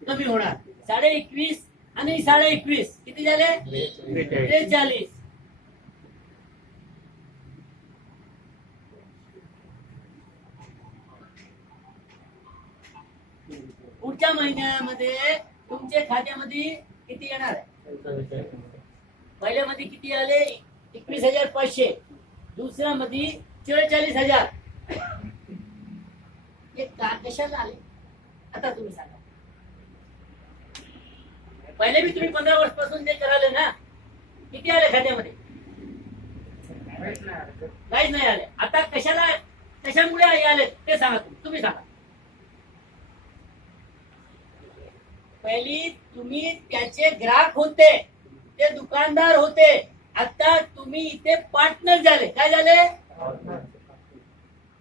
कमी होणार. 21,500 आणि 21,500 किती झाले? 43. पुढच्या महिन्यामध्ये तुमच्या खात्यामध्ये किती येणार आहे? पहिल्या मध्ये किती आले? 21,500. दुसऱ्या मध्ये 44,000. हे कशाला आले आता तुम्ही सांगा. पहिले बी तुम्ही 15 वर्ष पासून जे कराले ना, किती आले खात्यामध्ये? काहीच नाही आले. आता कशामुळे आले ते सांगा. तुम्ही सांगा. पहिली तुम्ही त्याचे ग्राहक होते, ते दुकानदार होते. आता तुम्ही इथे पार्टनर झाले. काय झाले?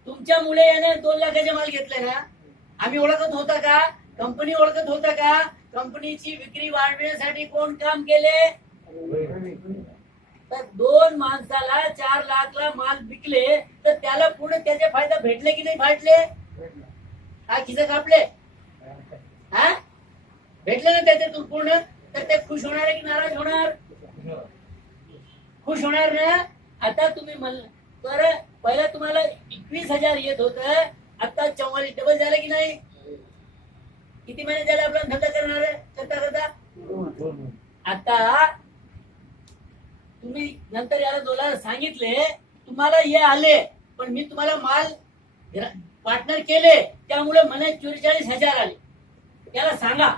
तुमच्यामुळे याने 2 लाखाचे माल घेतले ना. आम्ही ओळखत होता का? कंपनी ओळखत होता का? कंपनीची विक्री वाढवण्यासाठी कोण काम केले? तर 2 माणसाला 4 लाखला माल विकले तर त्याला पुढे त्याचे फायदा भेटले की नाही भेटले? हा खिसे कापले? हा भेटले ना त्याच्यातून पूर्ण. तर ते खुश होणार आहे की नाराज होणार? खुश होणार ना. आता तुम्ही तर पहिला तुम्हाला 21,000 येत होत, आता 44 डबल झालं की नाही? किती महिने झाले आपला धंदा करता? आता तुम्ही नंतर याला डॉलर सांगितले, तुम्हाला हे आले, पण मी तुम्हाला माल पार्टनर केले त्यामुळे मला 44,000 आले. त्याला सांगा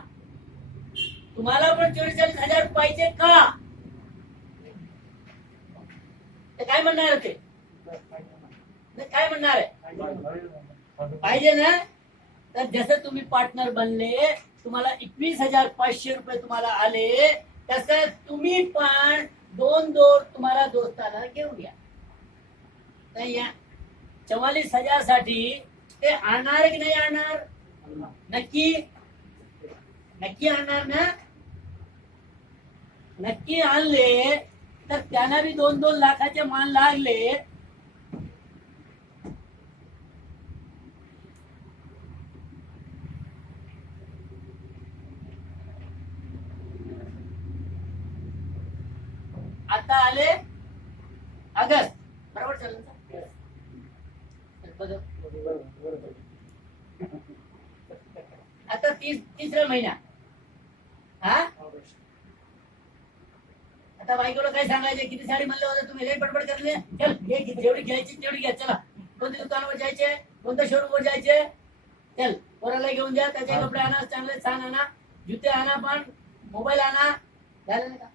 तुम्हाला पण 44,000 पाहिजे का? ते काय म्हणणार ते? काय म्हणणार आहे? पाहिजे ना. तर जसं तुम्ही पार्टनर बनले, तुम्हाला 21,500 रुपये तुम्हाला आले, तसं तुम्ही पण 2 तुम्हाला दोस्ताला घेऊन या. नाही या 44,000 साठी ते आणणार की नाही आणणार? नक्की आणणार ना. नक्की आणले तर त्यांना बी 2 लाखाचे माल लागले. आता आले ऑगस्ट, बरोबर चालेल ना? आता 3रा महिना. हा आता बायकोला काय सांगायचे? किती साडी म्हणलं होतं तुम्ही? लई बडबड करले. चल जेवढी घ्यायची तेवढी घ्या. चला कोणत्या दुकानावर जायचे? कोणत्या शोरूम वर जायचे? चल पोराला घेऊन द्या. त्याचे कपडे आणा, चांगले छान आणा, जुते आणा, पण मोबाईल आणा. झालं नाही का?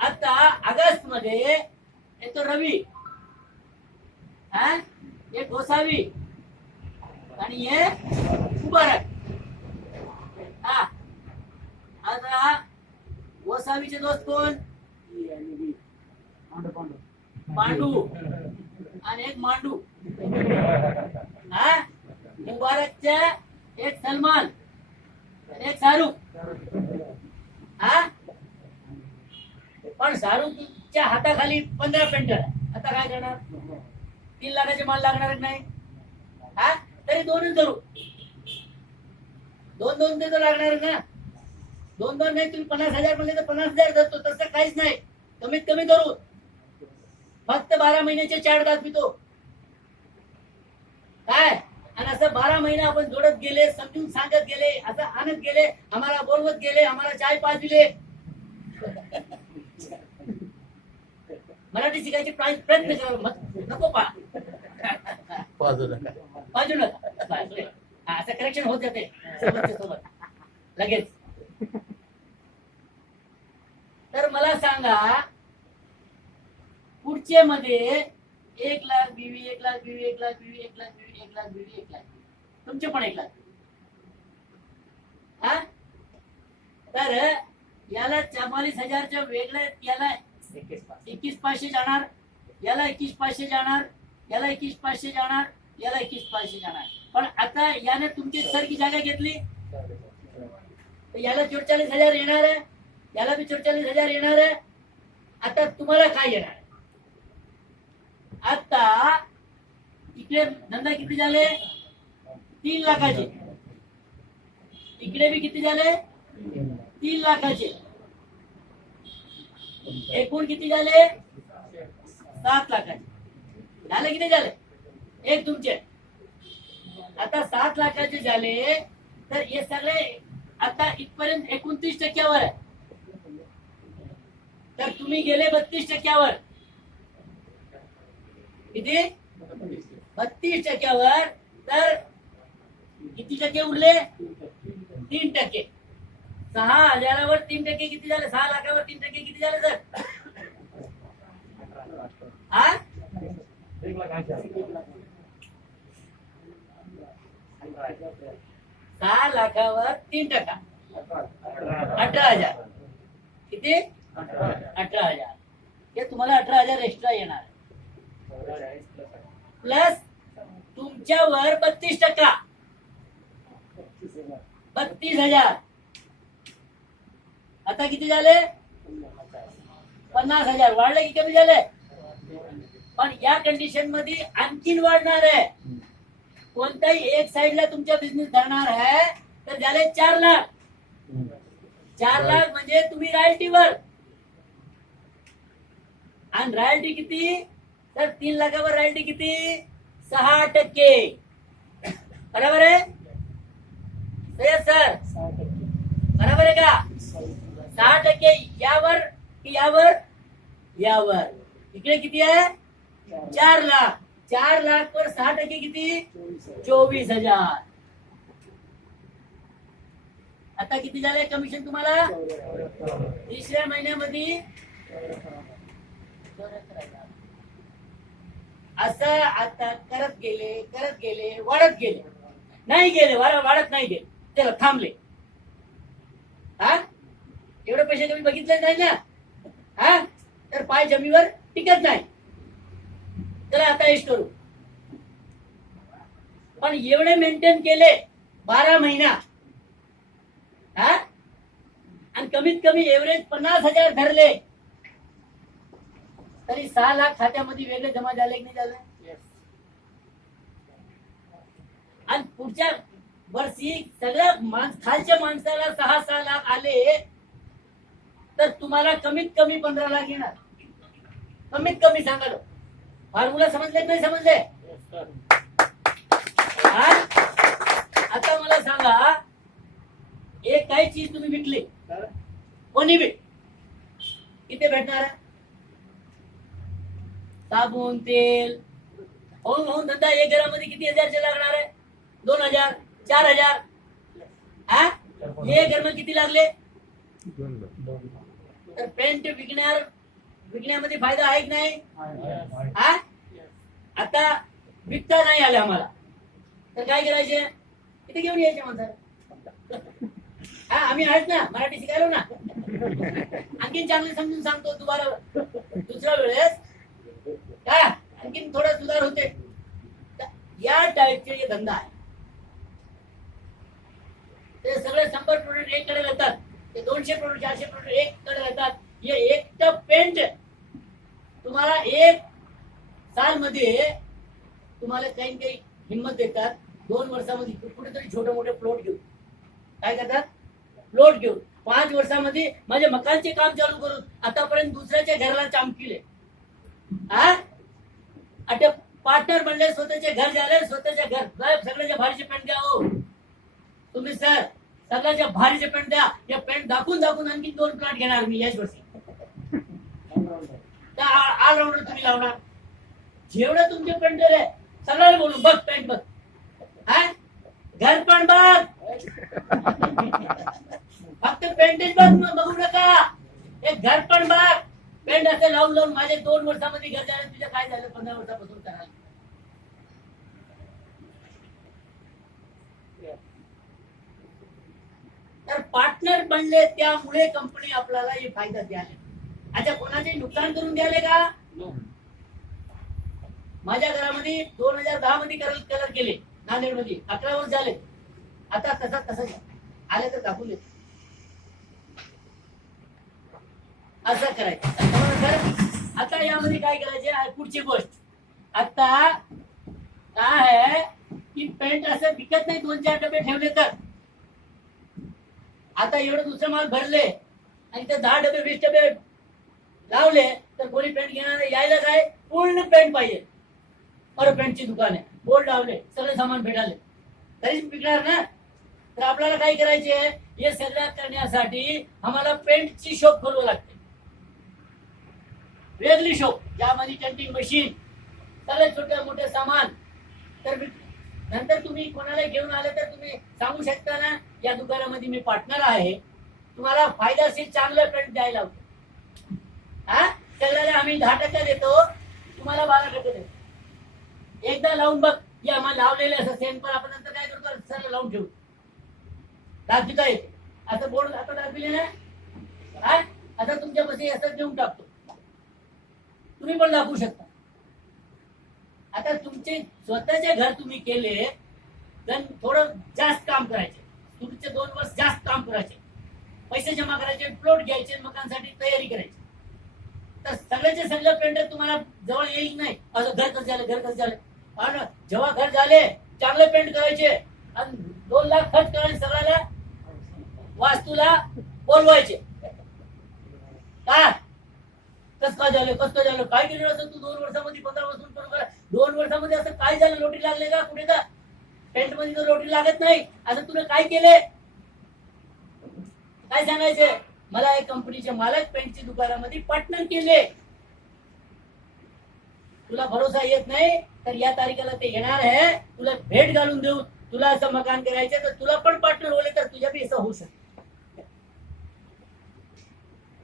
आता ऑगस्ट मध्ये येतो रवी, हा एक गोसावी आणि हे मुबारक. हा आता गोसावीचे दोस्त कोण? पांडू आणि एक मांडू. हा मुबारकचे एक सलमान आणि एक शाहरुख. हा पण शाहरुखच्या हाताखाली 15 पेंटर. आता काय करणार? 3 लाखाचे माल लागणार नाही. हा तरी 2च धरू. 2 तर लागणार ना. 2 नाही. तुम्ही 50,000 म्हणले तर 50,000 धरतो. तसं काहीच नाही. कमीत कमी धरू. फक्त 12 महिन्याचे 4 दात पितो. काय? आणि असं 12 महिने आपण जोडत गेले, समजून सांगत गेले, असं आणत गेले, आम्हाला बोलवत गेले, आम्हाला चाय पाजविले. मराठी शिकायचे प्रयत्न करा. नको पाजू नका. असं करेक्शन होत जाते सोबत लगेच. तर मला सांगा, पुढचे मध्ये 1 लाख बीवी, 1 लाख बीवी, 1 लाख बीवी, 1 लाख बीवी, 1 लाख बीवी, 1 लाख. तुमचे पण 1 लाख. हा तर याला 44,000च्या वेगळे, याला 21,500 जाणार, याला 21,500 जाणार, याला 21,500 जाणार, याला 21,500 जाणार. पण आता याने तुमची सारखी जागा घेतली, याला 44,000 येणार आहे, याला बी 44,000 येणार आहे. आता तुम्हाला काय येणार? आता इकडे धंदा किती झाले? 3 लाखाचे. इकडे बी किती झाले? 3 लाखाचे. एकूण किती झाले? 7 लाखाचे. झाले किती झाले? एक तुमचे आता 7 लाखाचे झाले तर हे सगळे आता इथपर्यंत 29% आहे. तर तुम्ही गेले 32%. किती? 32%. तर किती टक्के उरले? 3%. 6,000वर 3% किती झाले? 6 लाखावर 3% किती झाले सर? हा? 6 लाखावर 3%. 18,000. किती? 18,000. हे तुम्हाला 18,000 एक्स्ट्रा येणार. प्लस तुमच्यावर 32%. 32,000. आता किती झाले? 50,000. वाढले की कमी झाले? पण या कंडिशन मध्ये आणखीन वाढणार आहे. कोणत्याही एक साइडला तुमचा बिझनेस धरणार आहे तर झाले 4 लाख. 4 लाख म्हणजे तुम्ही रॉयल्टीवर. आणि रॉयल्टी किती? तर 3 लाखावर रॉयल्टी किती? 6%. बरोबर आहे सर? बरोबर आहे का? 6% यावर की यावर? यावर. इकडे किती आहे? 4 लाख. 4 लाख पर 6% किती? 24,000. आता किती झाले कमिशन तुम्हाला? तिसऱ्या महिन्यामध्ये असं आता करत गेले वाढत गेले. नाही गेले वाढत नाही गेले. चला थांबले. हा एवढे पैसे तुम्ही बघितले नाही ना? हा तर पाय जमीवर टिकत नाही. चला आता हेच करू. पण एवढे मेंटेन केले 12 महिना. हा आणि कमीत कमी एव्हरेज 50,000 धरले तरी 6 लाख खात्यामध्ये वेगळे जमा झाले की नाही झाले? आणि पुढच्या वर्षी सगळ्या खालच्या माणसाला 6 लाख आले तर तुम्हाला कमीत कमी 15 लाख येणार. कमीत कमी सांगा. फॉर्म्युला समजले नाही समजले? आता मला सांगा एक काही चीज तुम्ही विकली कोणी बी किती भेटणार आहे? साबण तेल होऊन धंदा एक घरामध्ये किती हजारचे लागणार आहे? 2,000 4,000. हा एक घर किती लागले? तर पेंट विकण्यामध्ये फायदा आहे की नाही? हा आता विकता नाही आले आम्हाला तर काय करायचे? इथे घेऊन यायचे माणसाला. हा आम्ही आहेत ना, मराठी शिकायलो ना. आणखीन चांगले समजून सांगतो तुम्हाला दुसऱ्या वेळेस. काय आणखीन थोडा सुधार होते. या टाईपचे जे धंदा आहे ते सगळे 100 प्रोडक्ट एक कडे राहतात. ते 200 प्रोडक्ट 400 प्रोडक्ट एक कडे राहतात. हे एक पेंट तुम्हाला 1 साल मध्ये तुम्हाला काही काही हिंमत देतात. 2 वर्षामध्ये कुठेतरी छोटे मोठे प्लॉट घेऊन काय करतात? प्लॉट घेऊन 5 वर्षामध्ये माझे मकानचे काम चालू करून आतापर्यंत दुसऱ्याच्या घराला चमकिले. हा आता पार्टनर बनले, स्वतःचे घर झाले, स्वतःचे घर. सगळ्याच्या भारीचे पेंट द्या हो तुम्ही सर. सगळ्याच्या भारीचे पेंट द्या. या पेंट दाखवून आणखी 2 प्लॉट घेणार मी याच वर्षी. ऑलराऊंडर तुम्ही लावणार. जेवढं तुमचे पेंटर आहे सगळ्याला बोलून बघ पेंट बघ. हा घर पण बघ. फक्त पेंटच बघ बघू नका. एक घर पण बघ. पेंट असे लावून माझे 2 वर्षामध्ये घर झाले. तुझ्या काय झालं 15 वर्षापासून करायला? तर पार्टनर बनले त्यामुळे कंपनी आपल्याला हे फायदा द्याले. अच्छा कोणाचे नुकसान करून द्याले का? माझ्या घरामध्ये 2010 मध्ये कलर केले. नांदेड मध्ये 11 वर्ष झाले. आता तसं आले तर दाखवून देत. असं करायचं. आता यामध्ये काय करायचे? पुढची गोष्ट आता काय आहे की पेंट असं विकत नाही. 2-4 डबे ठेवले तर आता एवढं दुसरं माल भरले आणि ते 10 डबे 20 डबे लावले तर कोणी पेंट घेणार? यायला काय पूर्ण पेंट पाहिजे. और पेंटची दुकान आहे. बोर्ड लावले, सगळे सामान भेटाले. तरीच पिकणार ना. तर आपल्याला काय करायचे, हे सगळं करण्यासाठी आम्हाला पेंटची शॉप खोलू लागते, वेगळी शॉप, ज्यामध्ये टेंटिंग मशीन, सगळे छोटे मोठे सामान. तर नंतर तुम्ही कोणाला घेऊन आले तर तुम्ही सांगू शकता ना, या दुकानामध्ये मी पार्टनर आहे, तुम्हाला फायदेशीर चांगलं पेंट द्यायला लावतो. हा, सगळ्याला आम्ही 10% देतो, तुम्हाला 12% देतो. एकदा लावून बघ, या आम्हाला लावलेले असं सेंट, पण आपण नंतर काय करतो, सर लावून ठेवू, दाखविता येते असं बोर्ड आता दाखविले ना. हा, आता तुमच्या पाशी असं देऊन टाकतो, तुम्ही पण दाखवू शकता. आता तुमचे स्वतःचे घर तुम्ही केले तर थोडं जास्त काम करायचे, तुमचे 2 वर्ष जास्त काम करायचे, पैसे जमा करायचे, प्लॉट घ्यायचे, मकानसाठी तयारी करायची. तर सगळ्याचे सगळं पेंटर तुम्हाला जवळ येईल नाही, असं घर कसं झालं, घर कसं झालं. आणि जेव्हा घर झाले चांगले पेंट करायचे आणि 2 लाख खर्च करायचे, सगळ्याला वास्तूला बोलवायचे. का कस काय झालं, कस काय झालं, काय केलं असं तू 2 वर्षामध्ये, 15 वर्षांपासून करू, 2 वर्षामध्ये असं काय झालं, लोटी लागले का कुठे, का पेंट मध्ये तर लोटी लागत नाही, असं तुला काय केले, काय सांगायचे. मला एक कंपनीचे मालक पेंटची दुकानामध्ये पार्टनर केले. तुला भरोसा येत नाही तर या तारीखेला ते येणार आहे, तुला भेट घालून देऊ, तुला असं मकान करायचं तर तुला पण पार्टनर होले तर तुझ्या बी असं होऊ शकत.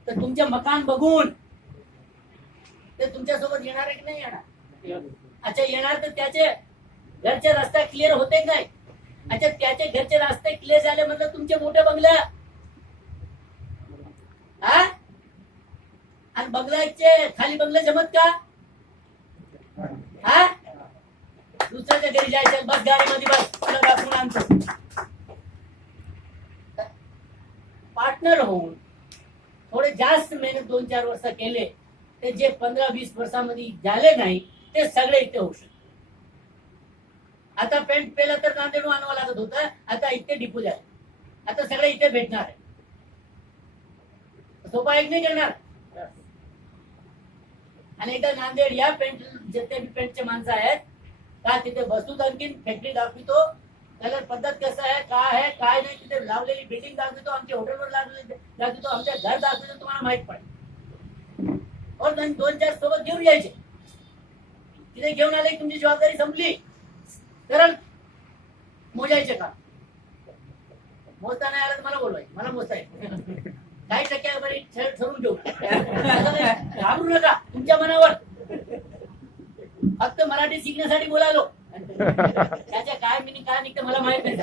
तर तुमचे मकान बघून ते तुमच्या सोबत येणार आहे की नाही येणार. अच्छा, येणार तर त्याचे घरचे रस्ता क्लिअर होते नाही. अच्छा, त्याचे घरचे रस्ते क्लिअर झाले म्हणजे तुमचे मोठे बंगला, हा, आणि बंगल्याचे खाली बंगले जमत का. हा, दुसऱ्याच्या घरी जायचं, बस गाडीमध्ये बस, तुला दाखवून आणतो. पार्टनर होऊन थोडे जास्त मेहनत 2-4 वर्ष केले, ते जे 15-20 वर्षामध्ये झाले नाही ते सगळे इथे होऊ शकते. आता पेंट पेला तर नांदेडून आणावं लागत होतं, आता इथे डिपो झाले, आता सगळे इथे भेटणार आहे. सोपा एक नाही करणार. आणि एकदा नांदेड या पेंट, जिथे पेंटचे माणसं आहेत का तिथे बसून आणखी फॅक्टरी दाखवितो, कलर पद्धत कसं आहे, काय आहे काय नाही, तिथे लावलेली बिल्डिंग दाखवितो, आमच्या हॉटेलवर दाखवितो, आमच्या घर दाखवितो, तुम्हाला माहित पडेल. और 2-4 सोबत घेऊन यायचे, तिथे घेऊन आले की तुमची जबाबदारी संपली. सरळ मोजायचे का, मोजता नाही आलं तर मला बोलवायचे, मला मोजता येईल, काही टक्क्यावरी ठरवून घेऊ, घाबरू नका, तुमच्या मनावर. फक्त मराठी शिकण्यासाठी बोलालो, त्याच्या काय मिनिंग काय निघतं मला माहित नाही.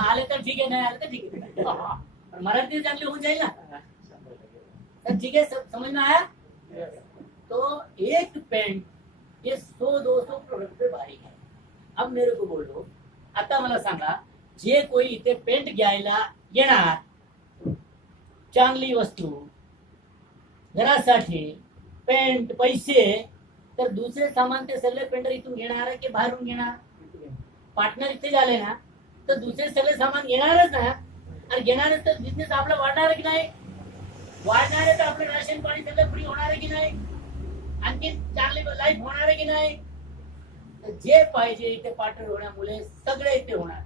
आले तर ठीक आहे, नाही आले तर ठीक आहे, मराठी चांगली होऊन जाईल ना. तर ठीक है, समझ में आया. तो एक पेंट ये 100-200 प्रोडक्ट पे भारी है. अब मेरे को बोलो, आता मला सांगा, जे कोई इथे पेंट घ्यायला येणार, चांगली वस्तू घरासाठी, पेंट, पैसे, तर दुसरे सामान ते सगळे पेंटर इथून घेणार आहे की बाहेरून घेणार. पार्टनर इथे झाले ना तर दुसरे सगळे सामान घेणारच ना, आणि घेणारच तर बिझनेस आपला वाढणार की नाही, वाढणार आहे तर आपलं राशन पाणी सगळं फ्री होणार आहे की नाही, आणखी चांगली लाईफ होणार आहे की नाही. तर जे पाहिजे इथे पार्टनर होण्यामुळे सगळे इथे होणार.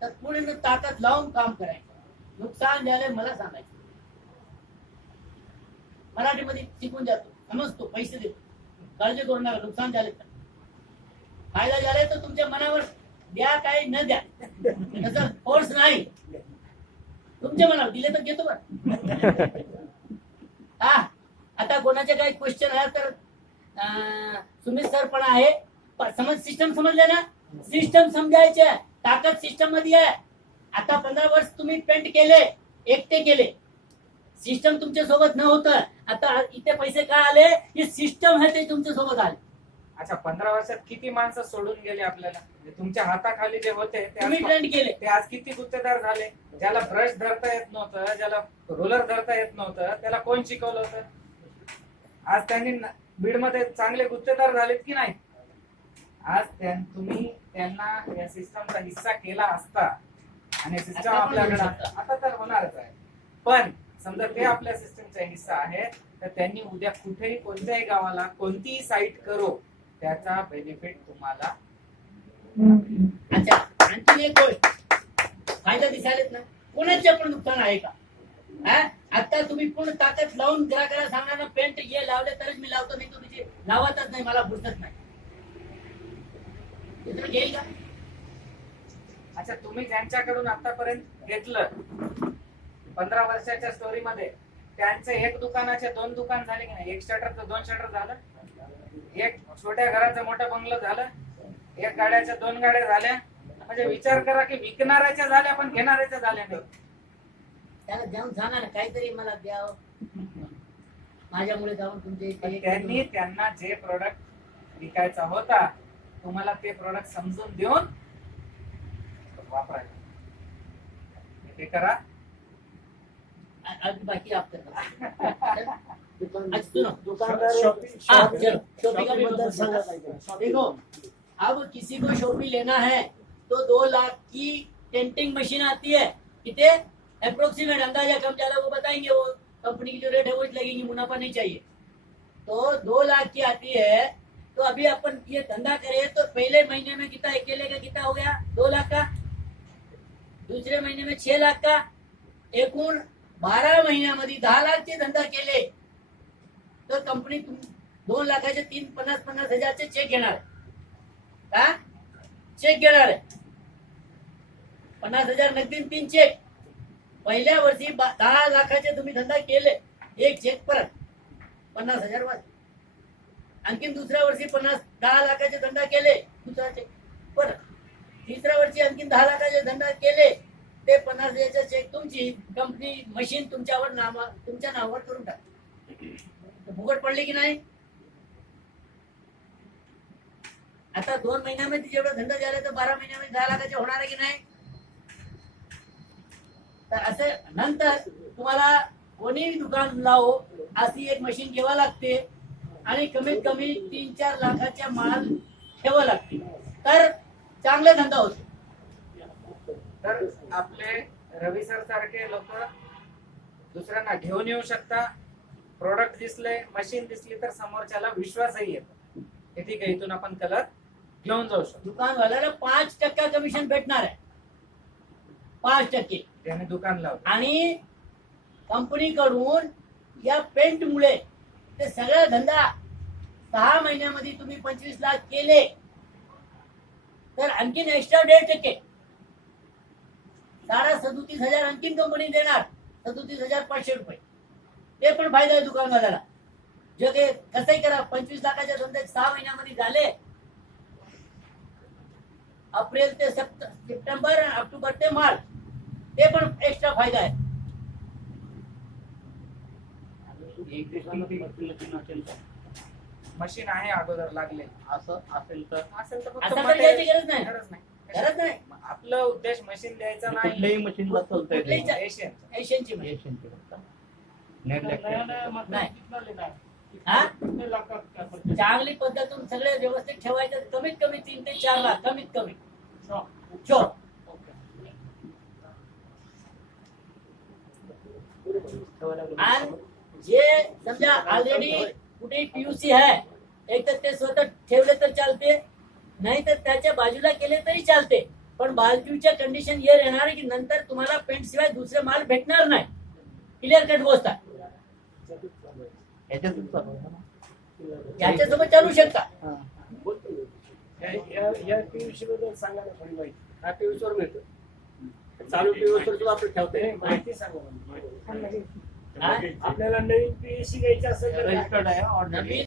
तर पूर्ण ताकद लावून काम करायचं. नुकसान झालं मला सांगायचं, मराठीमध्ये शिकून जातो, समजतो, पैसे देतो, काळजी करू नका. नुकसान झाले तर, फायदा झाले तर तुमच्या मनावर द्या, काही न द्या, तसं फोर्स नाही, तुमच्या मनावर दिले तर घेतो बरं. हा, आता कोणाचे काही क्वेश्चन आहे तर सुमित सर पण आहे. सिस्टम समजले ना, सिस्टम समजायचे, ताकद सिस्टम मध्ये आहे. आता 15 वर्ष तुम्ही पेंट केले, एकटे केले, सिस्टम तुमच्या सोबत न होतं, आता इथे पैसे काय आले, हे सिस्टम आहे ते तुमच्या सोबत आले. अच्छा, 15 वर्षात किती माणसं सोडून गेले आपल्याला, तुमच्या हाताखाली जे होते तुम्ही ट्रेंड केले, ते आज किती गुत्तेदार झाले. ज्याला ब्रश धरता येत नव्हतं, ज्याला रोलर धरता येत नव्हतं, त्याला कोण शिकवलं होतं. आज त्यांनी बीड मध्ये चांगले गुत्तेदार झालेत की नाही. आज तुम्ही त्यांना या सिस्टमचा हिस्सा केला असता, आणि सिस्टम आपल्याकडे आता तर होणारच आहे, पण समजा ते आपल्या सिस्टमचा हिस्सा आहे तर त्यांनी उद्या कुठेही कोणत्याही गावाला कोणतीही साईट करो, त्याचा बेनिफिट तुम्हाला अच्छा, आणखीन एक गोष्ट फायदा दिसायलेत ना, कोणाचे पण नुकसान आहे का? हा? आता तुम्ही पूर्ण ताकद लावून ग्राहकाला सांगणार ना पेंट हे लावले तरच मी लावतो, नाही तो तुझे लावतच नाही, मला फुरसत नाही. हे तुम्ही घेईल का? अच्छा, तुम्ही ज्यांच्याकडून आतापर्यंत घेतलं 15 वर्षाच्या स्टोरी मध्ये, त्यांचे एक दुकानाचे 2 दुकान झाले की नाही? एक शटरचं 2 शटर झालं, एक छोट्या घराचं मोठं बंगलं झालं, एक गाड्याच्या 2 गाड्या झाल्या. म्हणजे विचार करा की विकणाऱ्याच्या झाल्या पण घेणाऱ्याच्या झाल्या नाही. त्याला जाऊन सांगा ना काहीतरी मला द्यावं, माझ्यामुळे जाऊन तुमचे पण इथे त्यांनी त्यांना जे प्रोडक्ट विकायचा होता तुम्हाला ते प्रोडक्ट समजून देऊन वापरायचं. ते करा. अभी बाकी आप करना. अच्छा सुनो, दुकानदार हाँ चलो शॉपी का भी बद्दल मतलब सांगा सांगा. काहीतरी. देखो, अब किसी को शॉपी लेना है तो 2 लाख की टेंटिंग मशीन आती है. कितने अप्रोक्सीमेट अंदाजा कम ज्यादा वो बताएंगे, वो कंपनी की जो रेट है वो लगेगी, मुनाफा नहीं चाहिए. तो 2 लाख की आती है. तो अभी अपन ये धंधा करें तो पहले महीने में कितना, अकेले का कितना हो गया? 2 लाख का. दुसरे महीने में 6 लाख का. एकूण 12 महिन्यामध्ये 10 लाखचे धंदा केले तर कंपनी 2 लाखाचे 50 हजारचे चेक घेणार का? चेक घेणार आहे. 50,000 नगदी 3 चेक. पहिल्या वर्षी 10 लाखाचे तुम्ही धंदा केले, एक चेक परत 50,000 वाच. आणखीन दुसऱ्या वर्षी 10 लाखाचे धंदा केले, दुसरा चेक परत. तिसऱ्या वर्षी आणखीन 10 लाखाचे धंदा केले, ते 50,000चा चेक तुमची कंपनी मशीन तुमच्यावर तुमच्या नावावर करून टाकते. फुकट पडली की नाही? आता 2 महिन्यामध्ये जेवढा धंदा झाला तर 12 महिन्यामध्ये 10 लाखाचे होणार आहे की नाही? तर असे नंतर तुम्हाला कोणी दुकान लावो अशी एक मशीन घ्यावा लागते आणि कमीत कमी 3-4 लाखाच्या माल ठेवा लागते, तर चांगला धंदा होतो. तर आपले रवी सर सारखे लोक दुसऱ्यांना घेऊन येऊ शकता. प्रोडक्ट दिसले, मशीन दिसली तर समोरच्याला विश्वासही येतो. हे ठीक आहे, इथून आपण कलर घेऊन जाऊ शकतो. दुकानवाल्याला 5% कमिशन भेटणार आहे, 5%. त्याने दुकान लावलं आणि कंपनीकडून या पेंट मुळे ते सगळा धंदा 6 महिन्यामध्ये तुम्ही 25 लाख केले तर आणखीन एक्स्ट्रा 1.5%, साडा 37,000 आणखीन कंपनी देणार, 37,500 रुपये. ते पण फायदा आहे दुकानवाल्याला. जे काही कसंही करा, 25 लाखाच्या धंदे 6 महिन्यामध्ये झाले. एप्रिल ते सप्टेंबर, ऑक्टोबर ते मार्च, ते पण एक्स्ट्रा फायदा आहे. मशीन आहे अगोदर लागले असं असेल तर असेल तर फक्त असं तर material- घ्यायची गरज नाही. गरज नाही. नाही आपलं उद्देश मशीन द्यायचा नाही. कुठल्याही मशीनला चालता कुठल्याही येते एशियन एशियनची मशीन. एशियनची फक्त. नेट नया नया मतलब नाही. कितना लेना है? हाँ? कितने लाख का purchase? चांगली पद्धतून सगळे व्यवस्थित ठेवायचं. कमीत कमी 3 ते 4 लाख कमीत कमी. Sure. Show Okay. आणि जे समजा ऑलरेडी कुठे पीयूसी आहे, एक तर ते स्वतः ठेवले तर चालते, नाही तर त्याच्या बाजूला केले तरी चालते. पण बाजूच्या कंडिशन हे राहणार आहे की नंतर तुम्हाला पेंट शिवाय दुसरे माल भेटणार नाही. क्लिअर कट गोष्ट आहे. याच्यातून चालू आहे ना. याच्यासोबत चालू शकता. हा. या PVC बद्दल सांगा ना थोडी माहिती. हा PVC वर मिळतो. चालू PVC वर सुद्धा आपण ठेवते. माहिती सांगा मला. हा? आपल्याला नवीन PVC घ्यायची असेल तर काय? रजिस्टर्ड आहे ऑर्डर नवीन